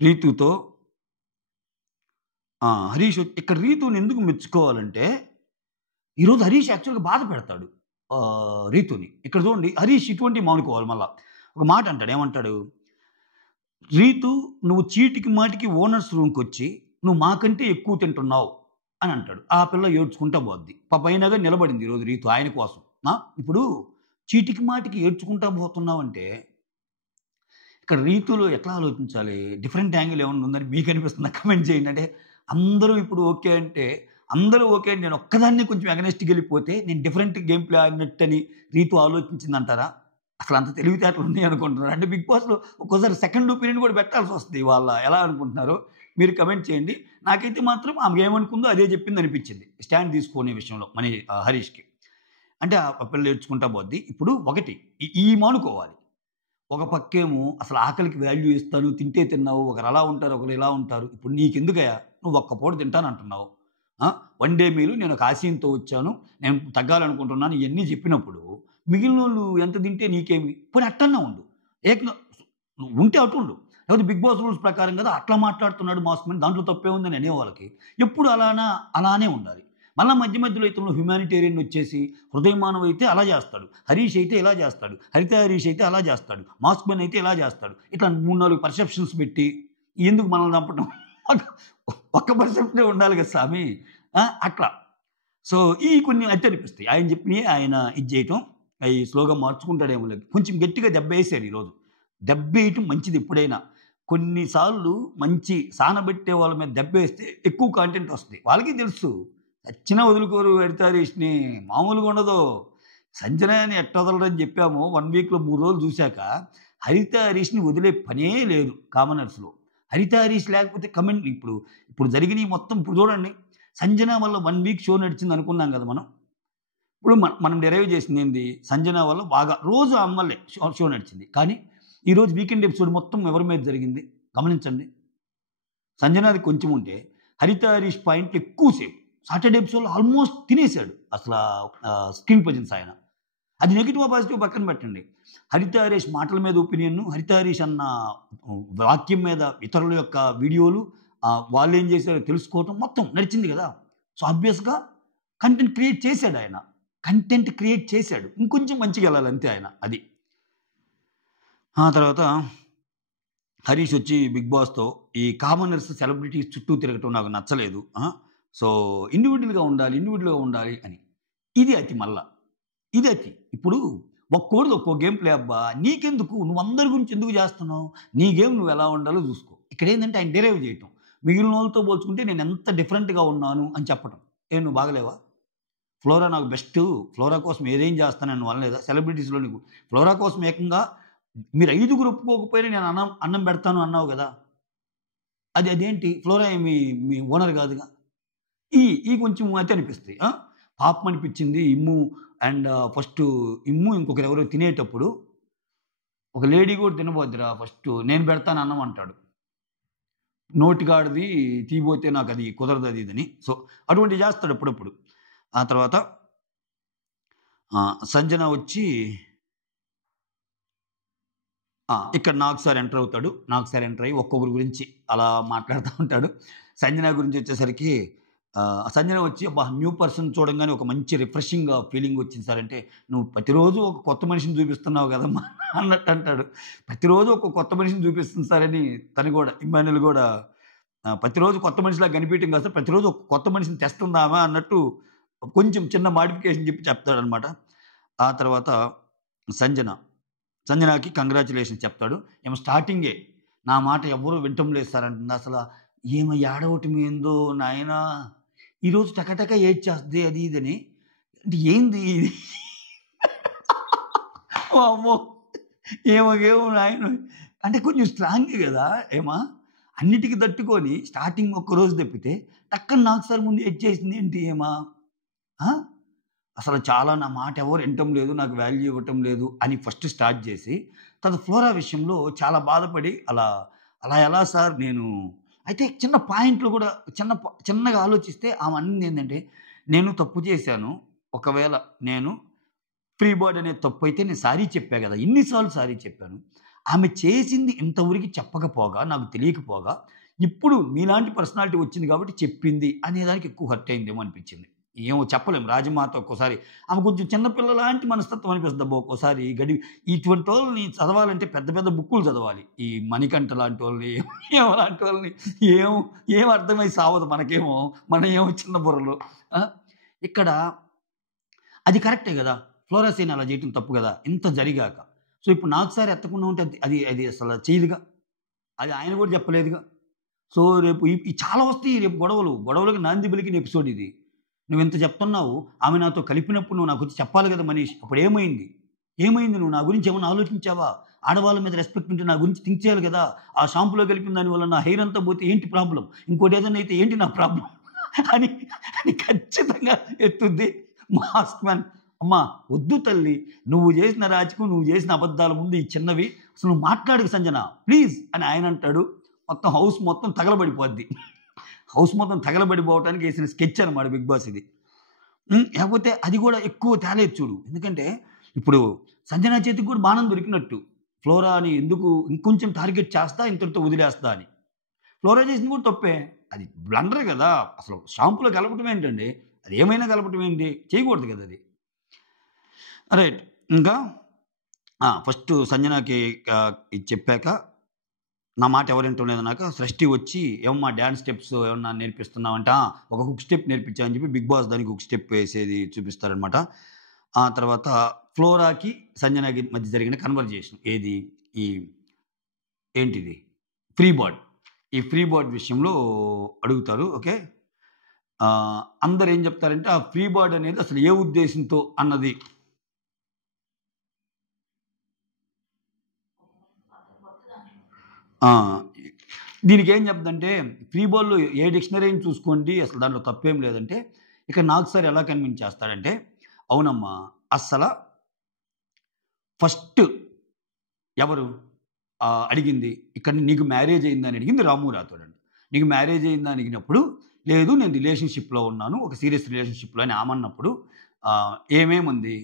రీతుతో, హరీష్ ఇక్కడ రీతుని ఎందుకు మెచ్చుకోవాలంటే, ఈరోజు హరీష్ యాక్చువల్గా బాధ పెడతాడు రీతుని. ఇక్కడ చూడండి హరీష్ ఇటువంటి మానుకోవాలి. మళ్ళా ఒక మాట అంటాడు, ఏమంటాడు, రీతు నువ్వు చీటికి మాటికి ఓనర్స్ రూమ్కి వచ్చి నువ్వు మాకంటే ఎక్కువ తింటున్నావు అని అంటాడు. ఆ పిల్ల ఏడ్చుకుంటా పోద్ది. పైనగా నిలబడింది ఈరోజు రీతు ఆయన కోసం, ఇప్పుడు చీటికి మాటికి ఏడ్చుకుంటా పోతున్నావంటే ఇక్కడ రీతులు ఎట్లా ఆలోచించాలి? డిఫరెంట్ యాంగిల్ ఏమన్నా ఉందని మీకు అనిపిస్తుందా? కమెంట్ చేయండి. అంటే అందరూ ఇప్పుడు ఓకే అంటే, అందరూ ఓకే అని నేను ఒక్కదాన్నే కొంచెం ఎగనెస్ట్‌కి వెళ్ళిపోతే, నేను డిఫరెంట్ గేమ్ ప్లే ఆడినట్టని రీతు ఆలోచించిందంటారా? అసలు అంత తెలివితేటలు ఉన్నాయి అనుకుంటున్నారా? అంటే బిగ్ బాస్‌లో ఒక్కోసారి సెకండ్ ఒపీనియన్ కూడా పెట్టాల్సొస్తది. వాళ్ళ ఎలా అనుకుంటున్నారో మీరు కమెంట్ చేయండి. నాకైతే మాత్రం ఆమె ఏమనుకుందో అదే చెప్పిందనిపించింది. స్టాండ్ తీసుకునే విషయంలో హరీష్‌కి. అంటే ఆ పిల్ల ఏడ్చుకుంటా పోద్ది. ఇప్పుడు ఒకటి ఈ మానుకోవాలి. ఒక పక్కేమో అసలు ఆకలికి వాల్యూ ఇస్తాను, తింటే తిన్నావు, ఒకరు అలా ఉంటారు, ఒకరు ఇలా ఉంటారు. ఇప్పుడు నీకెందుకయ్యా? నువ్వు ఒక్క పూట తింటానంటున్నావు. వన్ డే మీల్ నేను ఒక ఆశయంతో వచ్చాను, నేను తగ్గాలనుకుంటున్నాను ఇయన్నీ చెప్పినప్పుడు, మిగిలినోళ్ళు ఎంత తింటే నీకేమి? పోనీ అట్టన్నా ఉండు. ఏకంగా నువ్వు ఉంటే అటుండు. లేకపోతే బిగ్ బాస్ రూల్స్ ప్రకారం కదా అట్లా మాట్లాడుతున్నాడు మాస్ మ్యాన్ దాంట్లో తప్పేముందని అనేవాళ్ళకి ఎప్పుడు అలానే ఉండాలి. మళ్ళా మధ్య మధ్యలో ఇతను హ్యుమానిటేరియన్ వచ్చేసి హృదయమానవ అయితే అలా చేస్తాడు, హరీష్ అయితే ఇలా చేస్తాడు, హరిత హరీష్ అయితే అలా చేస్తాడు, మాస్క్ మ్యాన్ అయితే ఇలా చేస్తాడు. ఇట్లా 3-4 పర్సెప్షన్స్ పెట్టి ఎందుకు మనల్ని చంపడం? ఒక్క పర్సెప్షనే ఉండాలి కదా స్వామి. అట్లా. సో ఈ కొన్ని అయితే అనిపిస్తాయి. ఆయన చెప్పినవి ఆయన ఇది చేయటం అవి స్లోగా మార్చుకుంటాడేమో లేదు. కొంచెం గట్టిగా దెబ్బేసారు ఈరోజు. దెబ్బేయటం మంచిది ఎప్పుడైనా. కొన్నిసార్లు మంచి సానబెట్టే వాళ్ళ మీద దెబ్బేస్తే ఎక్కువ కాంటెంట్ వస్తుంది. వాళ్ళకి తెలుసు. చచ్చినా వదులుకోరు హరిత హరీష్‌ని. మామూలుగా ఉండదు. సంజనాని ఎట్ట వదలరని చెప్పామో 1 వీక్‌లో 3 రోజులు చూశాక హరిత హరీష్‌ని వదిలే పనే లేదు కామనర్స్‌లో. హరిత హరీష్ లేకపోతే ఇప్పుడు జరిగినయి మొత్తం ఇప్పుడు చూడండి. సంజన వల్ల 1 వీక్ షో నడిచింది అనుకున్నాం కదా మనం. ఇప్పుడు మనం డెరైవ్ చేసిందేంది? సంజన వల్ల బాగా రోజు ఆమె వల్లే షో నడిచింది. కానీ ఈరోజు వీకెండ్ ఎపిసోడ్ మొత్తం ఎవరి మీద జరిగింది? గమనించండి. సంజనాది కొంచెం ఉంటే హరిత హరీష్ పాయింట్లు ఎక్కువ సేపు. సాటర్డే ఎపిసోడ్‌లో ఆల్మోస్ట్ తినేసాడు. అసలా స్క్రీన్ ప్రెజెన్స్ ఆయన. అది నెగెటివా, పాజిటివ్ పక్కన పెట్టండి. హరిత హరీష్ మాటల మీద ఒపీనియన్, హరిత హరీష్ అన్న వాక్యం మీద ఇతరుల యొక్క వీడియోలు, వాళ్ళేం చేశారో తెలుసుకోవటం మొత్తం నడిచింది కదా! సో, ఆబ్వియస్‌గా కంటెంట్ క్రియేట్ చేశాడు ఆయన. కంటెంట్ క్రియేట్ చేశాడు. ఇంకొంచెం మంచిగెళ్ళాలి అంతే ఆయన. అది. ఆ తర్వాత హరీష్ వచ్చి బిగ్ బాస్‌తో ఈ కామనర్స్, సెలబ్రిటీస్ చుట్టూ తిరగటం నాకు నచ్చలేదు. సో, ఇండివిడ్యువల్‌గా ఉండాలి అని. ఇది అతి మళ్ళా. ఇది అతి. ఇప్పుడు ఒక్కోడిది ఒక్కో గేమ్ ప్లే అబ్బా! నీకెందుకు? నువ్వు అందరి గురించి ఎందుకు చేస్తున్నావు? నీ గేమ్ నువ్వు ఎలా ఉండాలో చూసుకో. ఇక్కడేందంటే ఆయన డిరైవ్ చేయటం. మిగిలినోళ్ళతో పోల్చుకుంటే నేను ఎంత డిఫరెంట్‌గా ఉన్నాను అని చెప్పటం. నువ్వు బాగలేవా? ఫ్లోరా నాకు బెస్టు. ఫ్లోరా కోసం ఏదేం చేస్తానని నువ్వు అనలేదా? సెలబ్రిటీస్‌లో నీకు ఫ్లోరా కోసం ఏకంగా మీరు 5గురు ఒప్పుకోకపోయినా నేను అన్నం పెడతాను అన్నావు గదా! అదేంటి? ఫ్లోరా ఏమి మీ ఓనర్ గాదుగా. ఈ కొంచెం అయితే అనిపిస్తాయి. పాపం అనిపించింది ఇమ్ము అండ్ ఫస్టు ఇమ్ము ఇంకొకరెవరో తినేటప్పుడు ఒక లేడీ కూడా తినబోద్దిరా ఫస్టు నేను పెడతాను అన్నం అంటాడు. నోటికాడిది తీయబోతే నాకది కుదరదు అది ఇదని. సో, అటువంటివి చేస్తాడు అప్పుడప్పుడు. ఆ తర్వాత సంజన వచ్చి ఇక్కడ నాగ్ సార్ ఎంటర్ అవుతాడు. నాగ్ సార్ ఎంటర్ అయ్యి ఒక్కొక్కరి గురించి అలా మాట్లాడుతూ ఉంటాడు. సంజన గురించి వచ్చేసరికి సంజన వచ్చి అబ్బా! న్యూ పర్సన్ చూడంగానే ఒక మంచి రిఫ్రెషింగ్ ఫీలింగ్ వచ్చింది సార్ అంటే, "నువ్వు ప్రతిరోజు ఒక కొత్త మనిషిని చూపిస్తున్నావు కదమ్మా" అన్నట్టు అంటాడు. ప్రతిరోజు ఒక కొత్త మనిషిని చూపిస్తుంది సార్ అని తను కూడా ఇమ్మాన్యుల్ కూడా ప్రతిరోజు కొత్త మనిషిలాగా కనిపించడం కాదు సార్, ప్రతిరోజు ఒక కొత్త మనిషిని తెస్తుందామా అన్నట్టు కొంచెం చిన్న మోడిఫికేషన్ చెప్తాడనమాట. ఆ తర్వాత సంజనకి కంగ్రాచ్యులేషన్స్ చెప్తాడు. ఏమో స్టార్టింగే నా మాట ఎవ్వరూ వినటం లేదు సార్ అంటుంది. అసల ఈమె ఏడవటం ఏందో నాయనా! ఈరోజు టకటక ఏడ్చేస్తది అది ఇదని. అంటే ఏంది ఇది? వామ్మో! ఏమో నాయన అంటే కొంచెం స్ట్రాంగే గదా! అన్నిటికి తట్టుకొని స్టార్టింగ్ ఒక్కరోజు తప్పితే టక్కన నాకు సార్ ముందు ఏడ్చేసింది ఏంటి ఆ! అసలు చాలా నా మాట ఎవరు వినటం లేదు, నాకు వాల్యూ ఇవ్వటం లేదు అని ఫస్ట్ స్టార్ట్ చేసి, తర్వాత ఫ్లోరా విషయంలో చాలా బాధపడి అలా ఎలా సార్ నేను అయితే చిన్న పాయింట్లు కూడా చిన్నగా ఆలోచిస్తే ఆమె అనింది ఏందంటే, నేను తప్పు చేశాను. ఒకవేళ నేను ఫ్రీ బర్డ్ అనే తప్పైతే నేను సారీ చెప్పా గదా! ఇన్ని సార్లు సారీ చెప్పాను. ఆమె చేసింది ఇంతవరకు చెప్పకపోగా, నాకు తెలియకపోగా, ఇప్పుడు మీలాంటి పర్సనాలిటీ వచ్చింది కాబట్టి చెప్పింది అనేదానికి ఎక్కువ హర్ట్ అయిందేమో అనిపించింది. ఏమో చెప్పలేం. రాజమాత ఒక్కోసారి ఆమె కొంచెం చిన్న పిల్లలాంటి మనస్తత్వం అనిపిస్తదబ్బా ఒక్కోసారి. ఇటువంటోళ్ళని చదవాలంటే పెద్ద పెద్ద బుక్కులు చదవాలి. ఈ మణికంఠ లాంటోళ్ళని, లాంటోళ్ళని ఏం అర్థమై సావదు మనకేమో. మనయేమో చిన్న బుర్రలు. ఇక్కడ అది కరెక్టే గదా! ఫ్లోరా సీన్ అలా చేయటం తప్పు కదా, ఇంత జరిగాక. సో ఇప్పుడు నాకు సార్ ఎత్తకుండా ఉంటే అది అది అసలు చేయదుగా, అది ఆయన కూడా చెప్పలేదుగా. సో రేపు ఈ చాలా వస్తాయి రేపు గొడవలకి నాంది పలికిన ఎపిసోడ్ ఇది. నువ్వు ఇంత చెప్తున్నావు, ఆమె నాతో కలిపినప్పుడు నువ్వు నాకు వచ్చి చెప్పాలి కదా మనీష్. అప్పుడు ఏమైంది? నువ్వు నా గురించి ఏమైనా ఆలోచించావా? ఆడవాళ్ళ మీద రెస్పెక్ట్ ఉంటే నా గురించి థింక్ చేయాలి కదా. ఆ షాంపూలో కలిపిన దానివల్ల నా హెయిర్ అంతా పోతే ఏంటి ప్రాబ్లం? ఇంకోటి ఏదైనా అయితే ఏంటి నా ప్రాబ్లం అని అని ఖచ్చితంగా ఎత్తుద్ది మాస్క్ మ్యాన్. అమ్మా వద్దు తల్లి, నువ్వు చేసిన రాజకీయం, నువ్వు చేసిన అబద్ధాల ముందు ఈ చిన్నవి అసలు నువ్వు మాట్లాడకు సంజన ప్లీజ్ అని ఆయన అంటాడు. మొత్తం హౌస్ మొత్తం తగలబడిపోద్ది. హౌస్ మొత్తం తగలబడిపోవడానికి వేసిన స్కెచ్ అనమాట బిగ్ బాస్ ఇది. లేకపోతే అది కూడా ఎక్కువ తేలేదు చూడు. ఎందుకంటే ఇప్పుడు సంజన చేతికి కూడా బాణం దొరికినట్టు. ఫ్లోరా అని ఎందుకు ఇంకొంచెం టార్గెట్ చేస్తా, ఇంతటితో వదిలేస్తా అని. ఫ్లోరా చేసింది కూడా తప్పే, అది బ్లండర్ కదా. అసలు షాంపూలో కలపటం ఏంటండి? అది ఏమైనా కలపటం ఏంటి? చేయకూడదు కదా అది. రైట్. ఇంకా ఫస్ట్ సంజనకి ఇది చెప్పాక నా మాట ఎవరింటో లేదన్నాక సృష్టి వచ్చి ఏమమ్మా డ్యాన్స్ స్టెప్స్ ఏమన్నా నేర్పిస్తున్నావంట, ఒక హుక్ స్టెప్ నేర్పించా అని చెప్పి బిగ్ బాస్ దానికి హుక్ స్టెప్ వేసేది చూపిస్తారనమాట. ఆ తర్వాత ఫ్లోరాకి సంజనకి మధ్య జరిగిన కన్వర్జేషన్ ఏది, ఈ ఏంటిది ఫ్రీ బర్డ్. ఈ ఫ్రీ బర్డ్ విషయంలో అడుగుతారు. ఓకే, అందరు ఏం చెప్తారంటే ఆ ఫ్రీ బర్డ్ అనేది అసలు ఏ ఉద్దేశంతో అన్నది. దీనికి ఏం చెప్తుందంటే ఫ్రీ బాల్లో ఏ డిక్షనరీని చూసుకోండి అసలు దాంట్లో తప్పేం లేదంటే, ఇక నాకు సార్ ఎలా కన్విన్స్ చేస్తాడంటే, అవునమ్మా అస్సలు ఫస్ట్ ఎవరు అడిగింది ఇక్కడ నీకు మ్యారేజ్ అయిందని అడిగింది రాము రాథోడ్. నీకు మ్యారేజ్ అయిందా అడిగినప్పుడు లేదు నేను రిలేషన్షిప్లో ఉన్నాను, ఒక సీరియస్ రిలేషన్షిప్లో అని ఆమన్నప్పుడు ఏమేముంది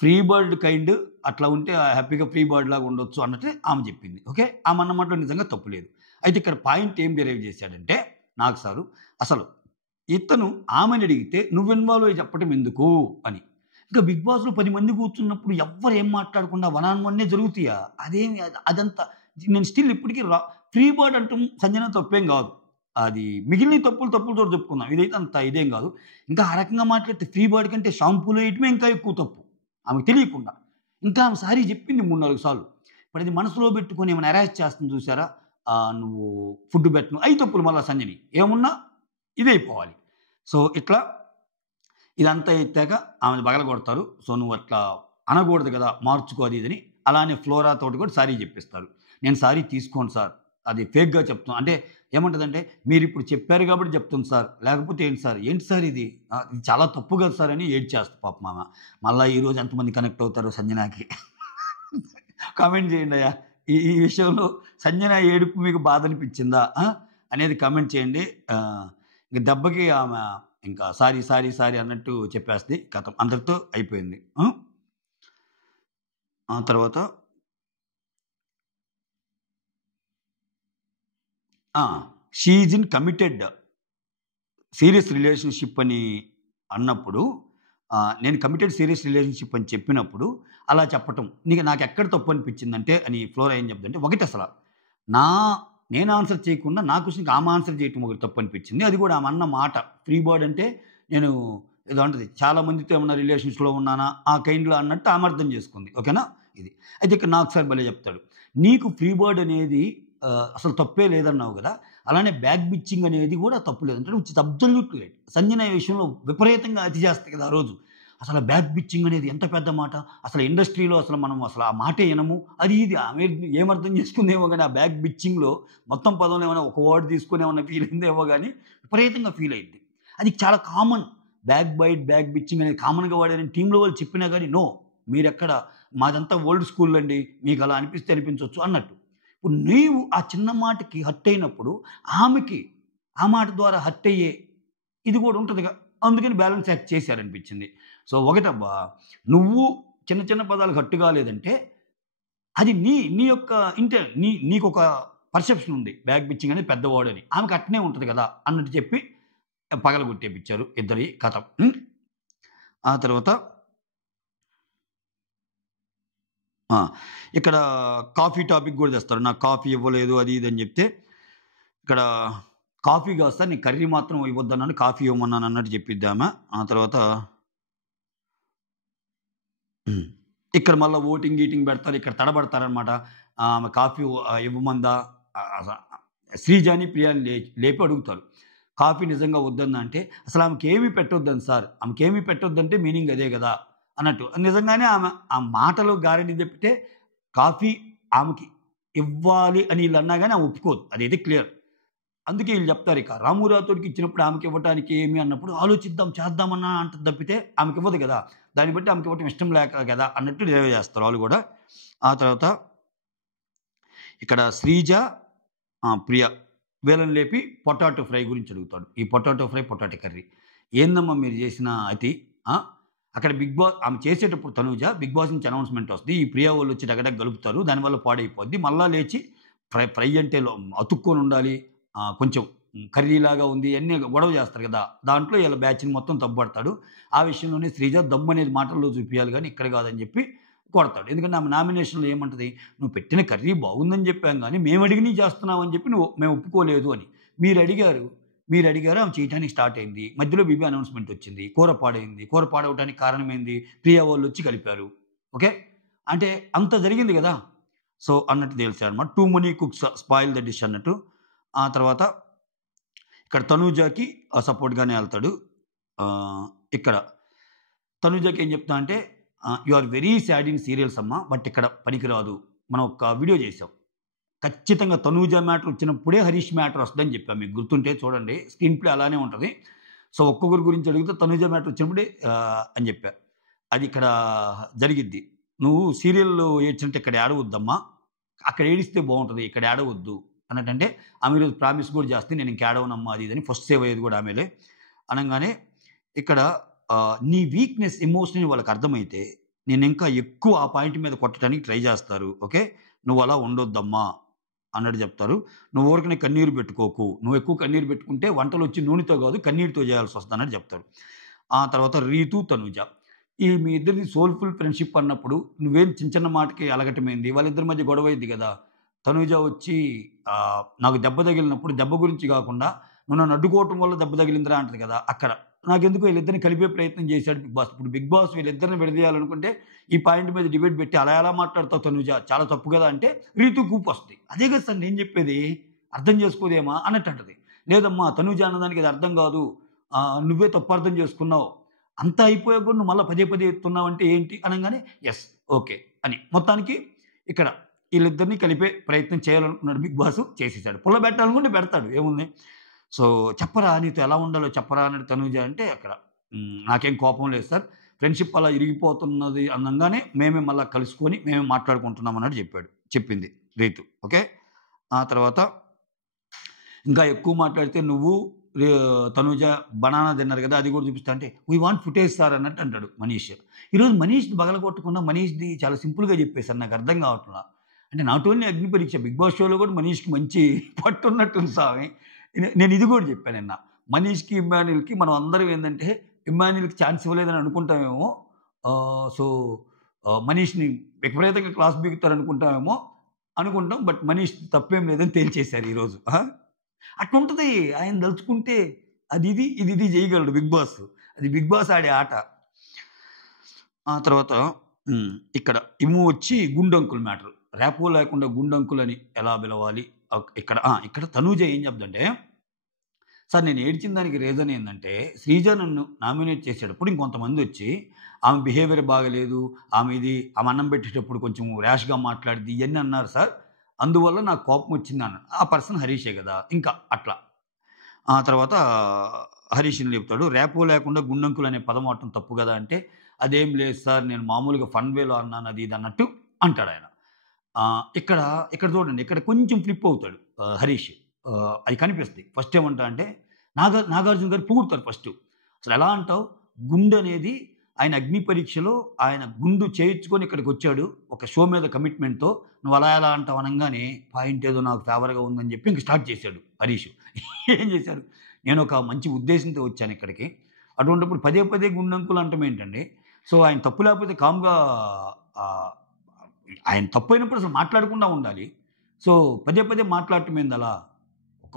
ఫ్రీ బర్డ్ కైండ్ అట్లా ఉంటే హ్యాపీగా ఫ్రీ బర్డ్ లాగా ఉండొచ్చు అన్నట్టు ఆమె చెప్పింది. ఓకే, ఆమె అన్నమాటలో నిజంగా తప్పు లేదు. అయితే ఇక్కడ పాయింట్ ఏం డిరైవ్ చేశాడంటే నాకు సారు అసలు ఇతను ఆమెను అడిగితే నువ్వు ఇన్వాల్వ్ అయ్యి చెప్పటం ఎందుకు అని. ఇంకా బిగ్ బాస్లో 10 మంది కూర్చున్నప్పుడు ఎవ్వరు ఏం మాట్లాడకుండా 1-on-1 జరుగుతాయా? అదేమి అదంతా నేను స్టిల్ ఇప్పటికీ ఫ్రీ బర్డ్ అంటాం సంజన తప్పేం కాదు, అది మిగిలిన తప్పులు చోటు చెప్పుకుందాం, ఇదైతే అంత ఇదేం కాదు. ఇంకా ఆ రకంగా మాట్లాడితే ఫ్రీ బర్డ్ కంటే షాంపూలో వేయటమే ఇంకా ఎక్కువ తప్పు ఆమెకు తెలియకుండా. ఇంకా ఆమె సారీ చెప్పింది 3-4 సార్లు. ఇప్పుడు అది మనసులో పెట్టుకొని ఏమైనా అరెస్ట్ చేస్తుంది చూసారా, నువ్వు ఫుడ్ పెట్టను, అవి తప్పులు మళ్ళీ సంజని ఏమున్నా ఇదైపోవాలి. సో ఇట్లా ఇదంతా ఎత్తాక ఆమెను బగల కొడతారు. సో నువ్వు అట్లా అనకూడదు కదా, మార్చుకోది ఇదని. అలానే ఫ్లోరా తోటి కూడా సారీ చెప్పిస్తారు. నేను సారీ తీసుకోండి సార్, అది ఫేక్గా చెప్తాను అంటే ఏమంటుందంటే మీరు ఇప్పుడు చెప్పారు కాబట్టి చెప్తుంది సార్, లేకపోతే ఏంటి సార్ ఇది చాలా తప్పు కదా సార్ అని ఏడ్ చేస్తా పాప మామ. మళ్ళీ ఈరోజు ఎంతమంది కనెక్ట్ అవుతారు సంజనాకి కామెంట్ చేయండి అయ్యా. ఈ విషయంలో సంజన ఏడుపు మీకు బాధ అనిపించిందా అనేది కామెంట్ చేయండి. ఇంక దెబ్బకి ఆమె ఇంకా సారీ అన్నట్టు చెప్పేస్తుంది. కథం అందరితో అయిపోయింది. ఆ తర్వాత she is in committed serious relationship అని అన్నప్పుడు, నేను కమిటెడ్ సీరియస్ రిలేషన్షిప్ అని చెప్పినప్పుడు అలా చెప్పటం నాకు ఎక్కడ తప్పు అనిపించిందంటే అని ఫ్లోరా ఏం చెప్తుందంటే, ఒకటి అసలు నేను ఆన్సర్ చేయకుండా నా క్వశ్చన్కి ఆమె ఆన్సర్ చేయటం ఒకటి తప్పు అనిపించింది. అది కూడా ఆమె అన్న మాట ఫ్రీ బర్డ్ అంటే నేను ఏదో అంటది చాలా మందితో ఏమన్నా రిలేషన్స్లో ఉన్నానా ఆ కైండ్లో అన్నట్టు ఆమె అర్థం చేసుకుంది. ఓకేనా ఇది. అయితే ఇక్కడ నాకు సార్ భలే చెప్తాడు, నీకు ఫ్రీ బర్డ్ అనేది అసలు తప్పే లేదన్నావు కదా, అలానే బ్యాక్ బిచ్చింగ్ అనేది కూడా తప్పు లేదంటే విచ్ అబ్సల్యూట్లీ రైట్. సంజన విషయంలో విపరీతంగా అతి చేస్తాయి కదా ఆ రోజు. అసలు బ్యాక్ బిచ్చింగ్ అనేది ఎంత పెద్ద మాట, అసలు ఇండస్ట్రీలో అసలు మనం అసలు ఆ మాటే వినము, అది ఇది ఆమె ఏమర్థం చేసుకుందేమో కానీ ఆ బ్యాక్ బిచ్చింగ్లో మొత్తం పదంలో ఏమైనా ఒక వర్డ్ తీసుకుని ఏమన్నా ఫీల్ అయిందేమో కానీ విపరీతంగా ఫీల్ అయింది. అది చాలా common, back bite back bitching అనేది కామన్గా వాడారని టీంలో వాళ్ళు చెప్పినా కానీ నో మీరెక్కడ మాదంతా ఓల్డ్ స్కూల్ అండి, మీకు అలా అనిపిస్తే అనిపించవచ్చు అన్నట్టు. ఇప్పుడు నీవు ఆ చిన్న మాటకి హర్ట్ అయినప్పుడు ఆమెకి ఆ మాట ద్వారా హర్ట్ అయ్యే ఇది కూడా ఉంటుందిగా, అందుకని బ్యాలెన్స్ యాక్ట్ చేశారనిపించింది. సో ఒకటబ్బా, నువ్వు చిన్న చిన్న పదాలకు హర్ట్ కాలేదంటే అది నీ యొక్క నీకు ఒక పర్సెప్షన్ ఉంది, బ్యాక్ బిచ్చింగ్ అనేది పెద్దవాడు అని, ఆమెకు అట్నే ఉంటుంది కదా అన్నట్టు చెప్పి పగలగొట్టేపించారు ఇద్దరి కథ. ఆ తర్వాత ఇక్కడ కాఫీ టాపిక్ కూడా తెస్తారు, నాకు కాఫీ ఇవ్వలేదు అది ఇది అని చెప్తే ఇక్కడ కాఫీ కాస్తా నీ కర్రీ మాత్రం ఇవ్వద్దన్నాను, కాఫీ ఇవ్వమన్నాను అన్నట్టు చెప్పిద్దామా. ఆ తర్వాత ఇక్కడ మళ్ళీ ఓటింగ్ పెడతారు, ఇక్కడ తడబడతారనమాట. ఆమె కాఫీ ఇవ్వమందా, శ్రీజాని ప్రియాని లేపి అడుగుతారు, కాఫీ నిజంగా వద్దందా అంటే, అసలు ఆమెకి ఏమీ పెట్టొద్దని సార్, ఆమెకి ఏమీ పెట్టొద్దంటే మీనింగ్ అదే కదా అన్నట్టు. నిజంగానే ఆమె ఆ మాటలో గ్యారెంటీ చెప్తే కాఫీ ఆమెకి ఇవ్వాలి అని వీళ్ళు అన్నా కానీ ఆమె ఒప్పుకోదు, అదైతే క్లియర్. అందుకే వీళ్ళు చెప్తారు, ఇక రాము రాథోడ్కి ఇచ్చినప్పుడు ఆమెకి ఇవ్వడానికి ఏమి అన్నప్పుడు ఆలోచిద్దాం చేద్దామన్నా అంట తప్పితే ఆమెకి ఇవ్వదు కదా, దాన్ని బట్టి ఆమెకి ఇవ్వటం ఇష్టం లేక కదా అన్నట్టు రిజర్వ్ చేస్తారు వాళ్ళు కూడా. ఆ తర్వాత ఇక్కడ శ్రీజ, ప్రియ వీళ్ళని లేపి పొటాటో ఫ్రై గురించి అడుగుతాడు. ఈ పొటాటో ఫ్రై, పొటాటో కర్రీ ఏందమ్మా మీరు చేసిన అతి? అక్కడ బిగ్ బాస్ ఆమె చేసేటప్పుడు తనూజ బిగ్ బాస్ నుంచి అనౌన్స్మెంట్ వస్తుంది, ఈ ప్రియా వాళ్ళు వచ్చి దగ్గర గలుపుతారు, దానివల్ల పాడైపోద్ది, మళ్ళా లేచి ఫ్రై అంటే అతుక్కొని ఉండాలి, కొంచెం కర్రీలాగా ఉంది అన్నీ గొడవ చేస్తారు కదా, దాంట్లో వీళ్ళ బ్యాచ్ని మొత్తం తప్పుపడతాడు. ఆ విషయంలోనే శ్రీజ దమ్ అనేది మాటల్లో చూపించాలి కానీ ఇక్కడ కాదని చెప్పి కొడతాడు. ఎందుకంటే ఆమె నామినేషన్లో ఏమంటుంది, నువ్వు పెట్టిన కర్రీ బాగుందని చెప్పాం కానీ మేము అడిగి నీ చేస్తున్నావు అని చెప్పి మేము ఒప్పుకోలేదు అని మీరు అడిగారు, ఆమె చేయడానికి స్టార్ట్ అయింది, మధ్యలో బీబీ అనౌన్స్మెంట్ వచ్చింది, కూర పాడైంది, కూర పాడవడానికి కారణం ఏంది, ప్రియా వాళ్ళు వచ్చి కలిపారు. ఓకే, అంటే అంత జరిగింది కదా. సో అన్నట్టు తెలిసాడు అనమాట. Two money cooks spoil the dish అన్నట్టు. ఆ తర్వాత ఇక్కడ తనూజాకి సపోర్ట్గానే వెళ్తాడు. ఇక్కడ తనూజాకి ఏం చెప్తా అంటే, you are very sad in serials అమ్మా, బట్ ఇక్కడ పనికిరాదు. మనం ఒక వీడియో చేసాం, ఖచ్చితంగా తనూజ మ్యాటర్ వచ్చినప్పుడే హరీష్ మ్యాటర్ వస్తుందని చెప్పాం, మీకు గుర్తుంటే చూడండి, స్క్రీన్ ప్లే అలానే ఉంటుంది. సో ఒక్కొక్కరి గురించి అడిగితే తనూజ మ్యాటర్ వచ్చినప్పుడే అని చెప్పారు. అది ఇక్కడ జరిగిద్ది. నువ్వు సీరియల్లో ఏడ్చినట్టు ఇక్కడ ఏడవద్దమ్మా, అక్కడ ఏడిస్తే బాగుంటుంది, ఇక్కడ ఏడవద్దు అన్నట్టంటే ఆమె ఈరోజు ప్రామిస్ కూడా చేస్తే నేను ఇంక ఏడవనమ్మా అది ఇదని ఫస్ట్ సేవ్ అయ్యేది కూడా ఆమెలే అనగానే, ఇక్కడ నీ వీక్నెస్ ఎమోషనల్ వాళ్ళకి అర్థమైతే నేను ఇంకా ఎక్కువ ఆ పాయింట్ మీద కొట్టడానికి ట్రై చేస్తారు. ఓకే, నువ్వు అలా ఉండొద్దమ్మా అన్నట్టు చెప్తారు. నువ్వు ఊరికనే కన్నీరు పెట్టుకోకు, నువ్వు ఎక్కువ కన్నీరు పెట్టుకుంటే వంటలు వచ్చి నూనెతో కాదు కన్నీరుతో చేయాల్సి వస్తుంది అన్నట్టు చెప్తారు. ఆ తర్వాత రీతు, తనూజ ఈ మీ ఇద్దరిది సోల్ఫుల్ ఫ్రెండ్షిప్ అన్నప్పుడు నువ్వేం చిన్న చిన్న మాటకి అలగటమైంది, వాళ్ళిద్దరి మధ్య గొడవ అయింది కదా. తనూజ వచ్చి నాకు దెబ్బ తగిలినప్పుడు దెబ్బ గురించి కాకుండా నువ్వు నన్ను అడ్డుకోవటం వల్ల దెబ్బ తగిలిందిరా అంటది కదా, అక్కడ నాకెందుకు వీళ్ళిద్దరిని కలిపే ప్రయత్నం చేశాడు బిగ్ బాస్. ఇప్పుడు బిగ్ బాస్ వీళ్ళిద్దరిని విడదీయాలనుకుంటే ఈ పాయింట్ మీద డిబేట్ పెట్టి అలా ఎలా మాట్లాడతావు తనూజ, చాలా తప్పు కదా అంటే రీతు కూపు వస్తుంది. అదే కదా సార్ నేను చెప్పేది, అర్థం చేసుకోదేమా అన్నట్టు అంటది. లేదమ్మా తనూజ అన్నదానికి అది అర్థం కాదు, నువ్వే తప్పు అర్థం చేసుకున్నావు, అంతా అయిపోయా కూడా నువ్వు మళ్ళీ పదే పదే ఎత్తున్నావు అంటే ఏంటి అనగానే ఎస్ ఓకే అని మొత్తానికి ఇక్కడ వీళ్ళిద్దరిని కలిపే ప్రయత్నం చేయాలనుకున్నాడు బిగ్ బాస్, చేసేసాడు. పుల్ల పెట్టాలనుకుంటే పెడతాడు, ఏముంది. సో చెప్పరా నీతో ఎలా ఉండాలో చెప్పరా అన్నట్టు తనూజ అంటే, అక్కడ నాకేం కోపం లేదు సార్, ఫ్రెండ్షిప్ అలా ఇరిగిపోతున్నది అనగానే మేమే మళ్ళీ కలుసుకొని మేమే మాట్లాడుకుంటున్నాం అన్నట్టు చెప్పింది రీతు. ఓకే, ఆ తర్వాత ఇంకా ఎక్కువ మాట్లాడితే నువ్వు తనూజ బనానా తిన్నారు కదా, అది కూడా చూపిస్తా అంటే వీ వాంట్ ఫుటేజ్ సార్ అన్నట్టు అంటాడు మనీష్. ఈరోజు మనీష్ బగలగొట్టకుండా మనీష్ది చాలా సింపుల్గా చెప్పేశారు, నాకు అర్థం కావట్లా. అంటే నాట్ ఓన్లీ అగ్ని పరీక్ష, బిగ్ బాస్ షోలో కూడా మనీష్కి మంచి పట్టున్నట్టుంది స్వామి. నేను ఇది కూడా చెప్పాను నిన్న, మనీష్కి ఇమ్మాన్యుల్కి మనం అందరం ఏంటంటే ఇమ్మాన్యుల్కి ఛాన్స్ ఇవ్వలేదని అనుకుంటామేమో, సో మనీష్ని విపరీతంగా క్లాస్ బిగుతారు అనుకుంటాం, బట్ మనీష్ తప్పేం లేదని తేల్చేశారు ఈరోజు. అట్లా ఉంటుంది, ఆయన తలుచుకుంటే అది ఇది చేయగలడు బిగ్ బాస్, అది బిగ్ బాస్ ఆడే ఆట. ఆ తర్వాత ఇక్కడ ఇమ్ము వచ్చి గుండంకుల్ మ్యాటర్, ర్యాపో లేకుండా గుండంకుల్ అని ఎలా పిలవాలి. ఇక్కడ తనూజ ఏం చెప్తుంటే, సార్ నేను ఏడ్చిన దానికి రీజన్ ఏంటంటే శ్రీజ నన్ను నామినేట్ చేసేటప్పుడు ఇంకొంతమంది వచ్చి ఆమె బిహేవియర్ బాగలేదు, ఆమె అన్నం పెట్టేటప్పుడు కొంచెం ర్యాష్గా మాట్లాడింది ఇవన్నీ అన్నారు సార్, అందువల్ల నాకు కోపం వచ్చింది అన్న. ఆ పర్సన్ హరీషే కదా, ఇంకా అట్లా. ఆ తర్వాత హరీష్ని చెప్తాడు, ర్యాపో లేకుండా గుండంకులు అనే పదం వాడటం తప్పు కదా అంటే, అదేం లేదు సార్ నేను మామూలుగా ఫన్ వేలో అన్నాను అది ఇది అన్నట్టు అంటాడు ఆయన. ఇక్కడ చూడండి, ఇక్కడ కొంచెం ఫ్లిప్ అవుతాడు హరీష్, అది కనిపిస్తుంది. ఫస్ట్ ఏమంటా అంటే నాగార్జున గారు పొగుడుతారు ఫస్ట్, అసలు ఎలా అంటావు, గుండు అనేది ఆయన అగ్ని పరీక్షలో ఆయన గుండు చేయించుకొని ఇక్కడికి వచ్చాడు ఒక షో మీద కమిట్మెంట్తో, నువ్వు అలా ఎలా అంటావు అనగానే పాయింట్ ఏదో నాకు ఫేవర్గా ఉందని చెప్పి ఇంక స్టార్ట్ చేశాడు హరీష్. ఏం చేశాడు, నేను ఒక మంచి ఉద్దేశంతో వచ్చాను ఇక్కడికి, అటువంటిప్పుడు పదే పదే గుండంకులు అంటాం ఏంటండి. సో ఆయన తప్పు లేకపోతే కామ్గా, ఆయన తప్పు అయినప్పుడు అసలు మాట్లాడకుండా ఉండాలి. సో పదే పదే మాట్లాడటం ఏంది అలా,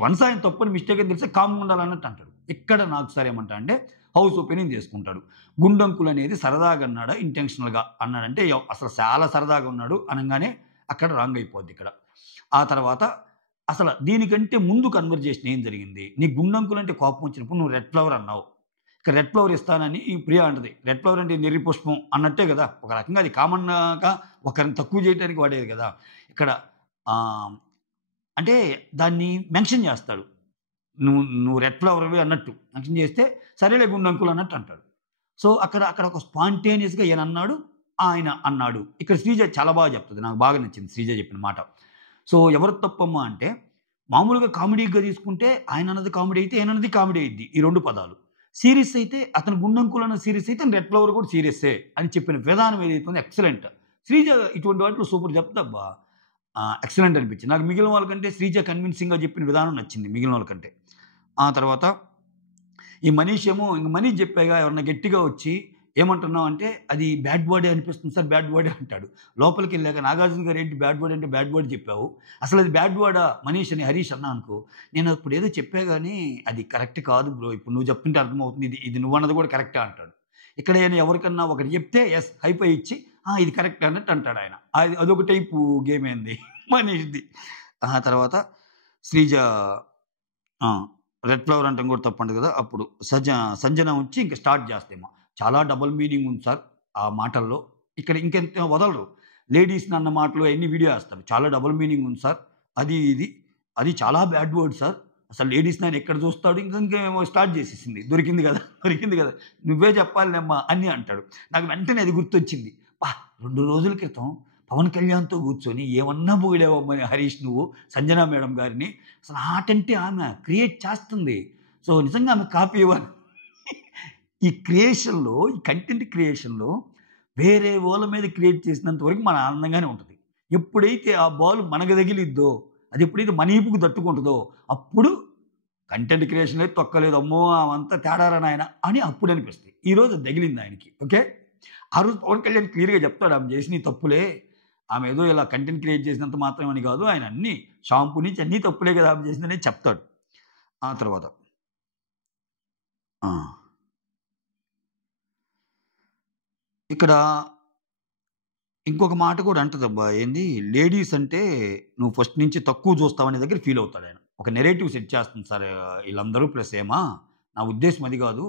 వన్స్ ఆయన తప్పని మిస్టేక్ అని తెలిస్తే కామ్గా ఉండాలన్నట్టు అంటాడు. ఇక్కడ నాకు సార్ ఏమంటా అంటే హౌస్ ఓపెనింగ్ చేసుకుంటాడు. గుండంకులు అనేది సరదాగా అన్నాడా ఇంటెన్షనల్గా అన్నాడంటే అసలు చాలా సరదాగా ఉన్నాడు అనగానే అక్కడ రాంగ్ అయిపోద్ది ఇక్కడ. ఆ తర్వాత అసలు దీనికంటే ముందు కన్వర్జేషన్ ఏం జరిగింది? నీ గుండంకులు అంటే కోపం వచ్చినప్పుడు నువ్వు రెడ్ ఫ్లవర్ అన్నావు. ఇక రెడ్ ఫ్లవర్ ఇస్తానని ఈ ప్రియ అంటది. రెడ్ ఫ్లవర్ అంటే నెర్రి పుష్పం అన్నట్టే కదా! ఒక రకంగా అది కామన్‌గా ఒకరిని తక్కువ చేయడానికి వాడేది కదా! ఇక్కడ ఆహ్, అంటే దాన్ని మెన్షన్ చేస్తాడు. నువ్వు నువ్వు రెడ్ ఫ్లవర్‌వి అన్నట్టు మెన్షన్ చేస్తే, సరేలే గుండంకుల్ అన్నట్టు అంటాడు. సో, అక్కడ అక్కడ ఒక స్పాంటేనియస్‌గా ఈయన అన్నాడు, ఆయన అన్నాడు. ఇక్కడ శ్రీజ చాలా బాగా చెప్తది. నాకు బాగా నచ్చింది శ్రీజ చెప్పిన మాట. సో, ఎవరిది తప్పమ్మా అంటే, మామూలుగా కామెడీగా తీసుకుంటే ఆయన అన్నది కామెడీ అయితే, ఈయన అన్నది కామెడీ అయిద్ది. ఈ 2 పదాలు. సీరియస్ అయితే అతను గుండంకుల్ అన్న సీరియస్ అయితే రెడ్ ఫ్లవర్ కూడా సీరియస్సే అని చెప్పిన విధానం ఏదైతే ఉందో ఎక్సలెంట్. శ్రీజ ఇటువంటి వాటిలో సూపర్ చెప్తదబ్బా! ఎక్సలెంట్ అనిపించింది. నాకు మిగిలిన వాళ్ళకంటే శ్రీజ కన్విన్సింగ్‌గా చెప్పిన విధానం నచ్చింది మిగిలిన వాళ్ళకంటే. ఆ తర్వాత ఈ మనీష్ ఏమో ఇంక మనీష్ చెప్పాగా ఎవరన్నా గట్టిగా వచ్చి ఏమంటున్నావు అంటే, అది బ్యాడ్ వర్డే అనిపిస్తుంది సార్ బ్యాడ్ వర్డే అంటాడు. లోపలికెళ్ళాక నాగార్జున గారు ఏంటి బ్యాడ్ వర్డ్ అంటే బ్యాడ్ వర్డ్ చెప్పావు. అసలు అది బ్యాడ్ వర్డా మనీష్ అని హరీష్ అన్నా అనుకో, నేను అప్పుడు ఏదో చెప్పా గానీ అది కరెక్ట్ కాదు బ్రో. ఇప్పుడు నువ్వు చెప్తుంటే అర్థమవుతుంది. ఇది ఇది నువ్వన్నది కూడా కరెక్టే అంటాడు. ఇక్కడ ఆయన ఎవరికన్నా ఒకటి చెప్తే యెస్ హైఫై ఇచ్చి ఇది కరెక్ట్ అన్నట్టు అంటాడు ఆయన. అదొక టైపు గేమ్ అయింది మనీష్‌ది. ఆ తర్వాత శ్రీజ ఆ! రెడ్ ఫ్లవర్ అనటం కూడా తప్పంటది కదా! అప్పుడు సంజన వచ్చి ఇంక స్టార్ట్ చేస్తేమో, చాలా డబుల్ మీనింగ్ ఉంది సార్ ఆ మాటల్లో. ఇక్కడ ఇంకెంత వదలరు. లేడీస్‌ని అన్న మాటలు అయన్నీ వీడియో ఏస్తారు. చాలా డబుల్ మీనింగ్ ఉంది సార్. అది ఇది. అది చాలా బ్యాడ్ వర్డ్ సార్. అసలు లేడీస్‌ని ఆయన ఎక్కడ చూస్తాడు ఇంకేమో స్టార్ట్ చేసేసింది. దొరికింది కదా! దొరికింది కదా! నువ్వే చెప్పాలిలేమ్మా అని అంటాడు. నాకు వెంటనే అది గుర్తొచ్చింది. 2 రోజుల క్రితం పవన్ కళ్యాణ్‌తో కూర్చొని ఏమన్నా పొగిడావమ్మా హరీష్ నువ్వు సంజన మేడం గారిని. అసలు ఆటంటే ఆమె క్రియేట్ చేస్తుంది. సో, నిజంగా ఆమె కాపీ ఇవ్వాలి. ఈ క్రియేషన్‌లో, ఈ కంటెంట్ క్రియేషన్‌లో వేరే వాళ్ళ మీద క్రియేట్ చేసినంత వరకు మన ఆనందంగానే ఉంటది. ఎప్పుడైతే ఆ బాల్ మనకు తగిలిద్దో, అది ఎప్పుడైతే మన ఈపుకు తట్టుకుంటదో, అప్పుడు కంటెంట్ క్రియేషన్ లేదు, తొక్కలేదు. అమ్మో! అవంతా తేడారా నాయన అని అప్పుడు అనిపిస్తది. ఈరోజు అది తగిలింది ఆయనకి. ఓకే. ఆ రోజు పవన్ కళ్యాణ్ క్లియర్‌గా చెప్తాడు ఆమె చేసినయి తప్పులే. ఆమె ఏదో ఇలా కంటెంట్ క్రియేట్ చేసినంత మాత్రమని కాదు. ఆయన అన్నీ షాంపూ నుంచి అన్నీ తప్పులే కదా ఆమె చేసిందనేది చెప్తాడు. ఆ తర్వాత ఆ! ఇక్కడ ఇంకొక మాట కూడా అంటదబ్బా! ఏంది లేడీస్ అంటే నువ్వు ఫస్ట్ నుంచి తక్కువ చూస్తావనే దగ్గర ఫీల్ అవుతాడాయన. ఒక నెరేటివ్ సెట్ చేస్తుంది సార్ ఈళ్ళందరూ ప్లస్ ఏమా, నా ఉద్దేశ్యం అది కాదు.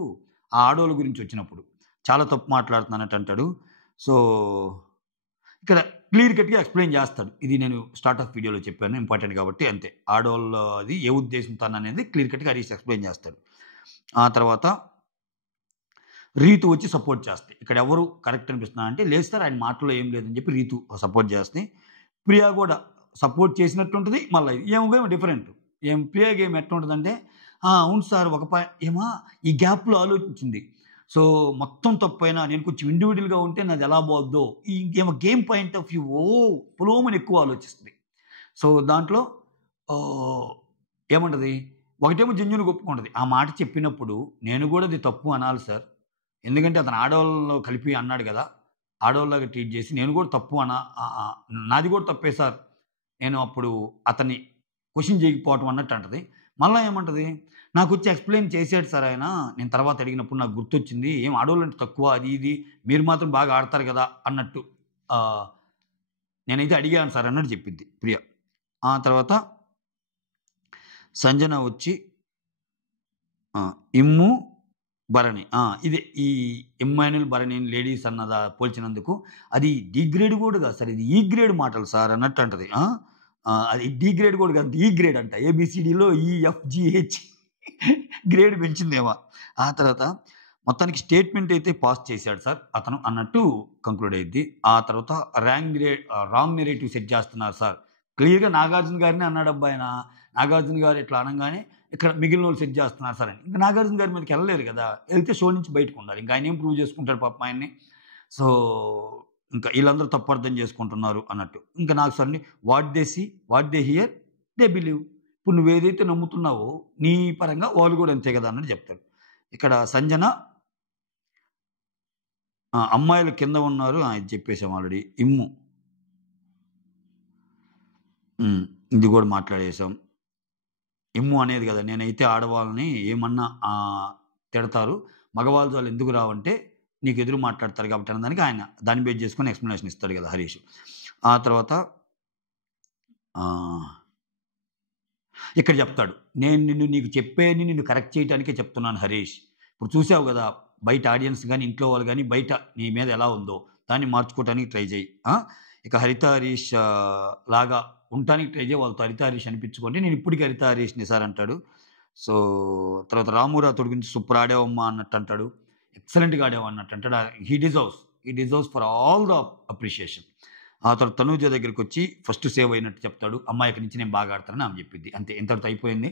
ఆ ఆడోళ్ళ గురించి వచ్చినప్పుడు. చాలా తప్పు మాట్లాడుతున్నానట్టు అంటాడు. సో, ఇక్కడ క్లియర్ కట్‌గా ఎక్స్‌ప్లెయిన్ చేస్తాడు. ఇది నేను స్టార్ట్ ఆఫ్ వీడియోలో చెప్పాను ఇంపార్టెంట్ కాబట్టి అంతే. ఆడోళ్ళది ఏ ఉద్దేశంతోననేది క్లియర్ కట్‌గా హరీష్ ఎక్స్‌ప్లెయిన్ చేస్తాడు. ఆ తర్వాత రీతు వచ్చి సపోర్ట్ చేస్తాయి. ఇక్కడ ఎవరు కరెక్ట్ అనిపిస్తున్నారంటే, లేదు సార్ ఆయన మాటల్లో ఏం లేదని చెప్పి రీతు సపోర్ట్ చేస్తది. ప్రియా గూడా సపోర్ట్ చేసినట్టుంటది. మళ్ళా ఏమో డిఫరెంట్. ప్రియా గేమ్ ఎట్లుంటదంటే, అవును సార్ ఒక ఏమా ఈ గ్యాప్‌లో ఆలోచించింది. సో, మొత్తం తప్పైనా నేను కొంచెం ఇండివిడ్యుయల్‌గా ఉంటే నాది ఎలా పోద్దో, గేమ్ పాయింట్ ఆఫ్ వ్యూ పొలోమని ఎక్కువ ఆలోచిస్తది. సో, దాంట్లో ఆహ్, ఏమంటది, ఒకటేమో జెన్యూన్‌గా ఒప్పుకుంటది. ఆ మాట చెప్పినప్పుడు నేను గూడా అది తప్పు అనాలి సార్. ఎందుకంటే అతను ఆడోళ్ళలో కలిపి అన్నాడు గదా! ఆడోళ్ళలాగా ట్రీట్ జేసి నేను గూడా తప్పు నాది గూడా తప్పే సార్. నేను అప్పుడు అతన్ని క్వెషన్ చేయకపోవటం అన్నట్టు అంటది. మళ్ళా ఏమంటది, నాకొచ్చి ఎక్స్‌ప్లెయిన్ చేసాడు సార్ ఆయన. నేను తర్వాత అడిగినప్పుడు నాకు గుర్తొచ్చింది. ఏం ఆడోళ్ళంటే తక్కువ అది ఇది. మీరు మాత్రం బాగా ఆడతారు గదా! అన్నట్టు. ఆహ్, నేనైతే అడిగాను సార్ అన్నట్టు చెప్పిద్ది ప్రియ. ఆ తర్వాత సంజన వచ్చి ఆ! ఇమ్ము, భరణి. ఇదే ఈ ఇమ్మాన్యుల్, భరణిని లేడీస్ పోల్చినందుకు అది డి గ్రేడ్ గూడా గాదు సార్. ఇది ఈ గ్రేడ్ మాటలు సార్ అన్నట్టు అంటది. అది డి గ్రేడ్ గూడా కాదు. ఈ గ్రేడ్ అంట. ఏబీసీడీలో ఈ, ఎఫ్, జీ, హెచ్ గ్రేడ్ పెంచిందేమో. ఆ తర్వాత మొత్తానికి స్టేట్మెంట్ అయితే పాస్ చేశాడు సార్ అతను అన్నట్టు కంక్లూడ్ అయ్యిద్ది. ఆ తర్వాత రాంగ్ నెరేటివ్ సెట్ చేస్తున్నారు సార్. క్లియర్‌గా నాగార్జున గారినే అన్నాడబ్బా ఆయన. నాగార్జున గారు ఇట్లా అనంగానే ఇక్కడ మిగిలినోళ్ళు సెట్ చేస్తున్నారు సార్ అని. ఇంక నాగార్జున గారి మీదకెళ్ళలేరు గదా! ఎళ్తే షో నుంచి బయటకుండాలి. ఇంక ఆయనేం ప్రూవ్ చేసుకుంటాడు పాపం ఆయన్ని. సో, ఇంకా ఈళ్ళందరూ తప్పు అర్థం చేసుకుంటున్నారు అన్నట్టు. ఇంక నాకు Sunny what they here they believe. ఇప్పుడు నువ్వేదైతే నమ్ముతున్నావో నీ పరంగా వాళ్ళు గూడా అంతే గదా! అన్నట్టు చెప్తాడు. ఇక్కడ సంజన అమ్మాయిలు కింద ఉన్నారు. ఇది చెప్పేసాం ఆల్రెడీ. ఇమ్ము హ్మ్. ఇది గూడా మాట్లాడేసాం. ఇమ్ము అనేది గదా! నేనైతే ఆడవాళ్ళని ఏమన్నా తిడతారు. మగవాళ్ళు వాళ్ళు ఎందుకు రావంటే నీకు ఎదురు మాట్లాడతారు కాబట్టి అన్నదానికి ఆయన దాన్ని బేస్ చేసుకొని ఎక్స్ప్లెనేషన్ ఇస్తాడు కదా హరీష్. ఆ తర్వాత ఇక్కడ చెప్తాడు, నేను నీకు చెప్పేది నిన్ను కరెక్ట్ చేయడానికే చెప్తున్నాను హరీష్. ఇప్పుడు చూసావు కదా బయట ఆడియన్స్ కానీ ఇంట్లో వాళ్ళు కానీ బయట నీ మీద ఎలా ఉందో దాన్ని మార్చుకోవడానికి ట్రై చేయి. ఇక హరిత హరీష్ లాగా ఉండటానికి ట్రై చేయి, వాళ్ళతో హరిత హరీష్ అనిపించుకోండి. నేను ఇప్పటికీ హరిత హరీష్ని సార్ అంటాడు. సో తర్వాత రామురాథోడ్ గురించి సూపర్ ఆడేవమ్మా అన్నట్టు అంటాడు, ఎక్సలెంట్గా ఆడేవా అన్నట్టు అంటాడు. He deserves for all the appreciation. ఆ తర్వాత తనూజ దగ్గరికి వచ్చి ఫస్ట్ సేవ్ అయినట్టు చెప్తాడు, అమ్మాయికి నుంచి నేను బాగా ఆడతానని ఆమె చెప్పింది. అంతే, ఇంతటితో అయిపోయింది.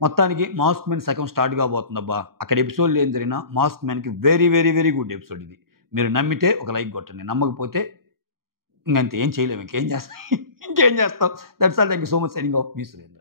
మొత్తానికి మాస్క్ మ్యాన్ సగం స్టార్ట్ కాబోతుందబ్బా. అక్కడ ఎపిసోడ్లు ఏం జరిగినా మాస్క్ మ్యాన్కి very very very good episode ఇది. మీరు నమ్మితే ఒక లైక్ కొట్టండి, నమ్మకపోతే ఇంకంతే, ఏం చేయలేము, ఇంకేం చేస్తాం. That's all. Thank you so much. Signing off me Surendra.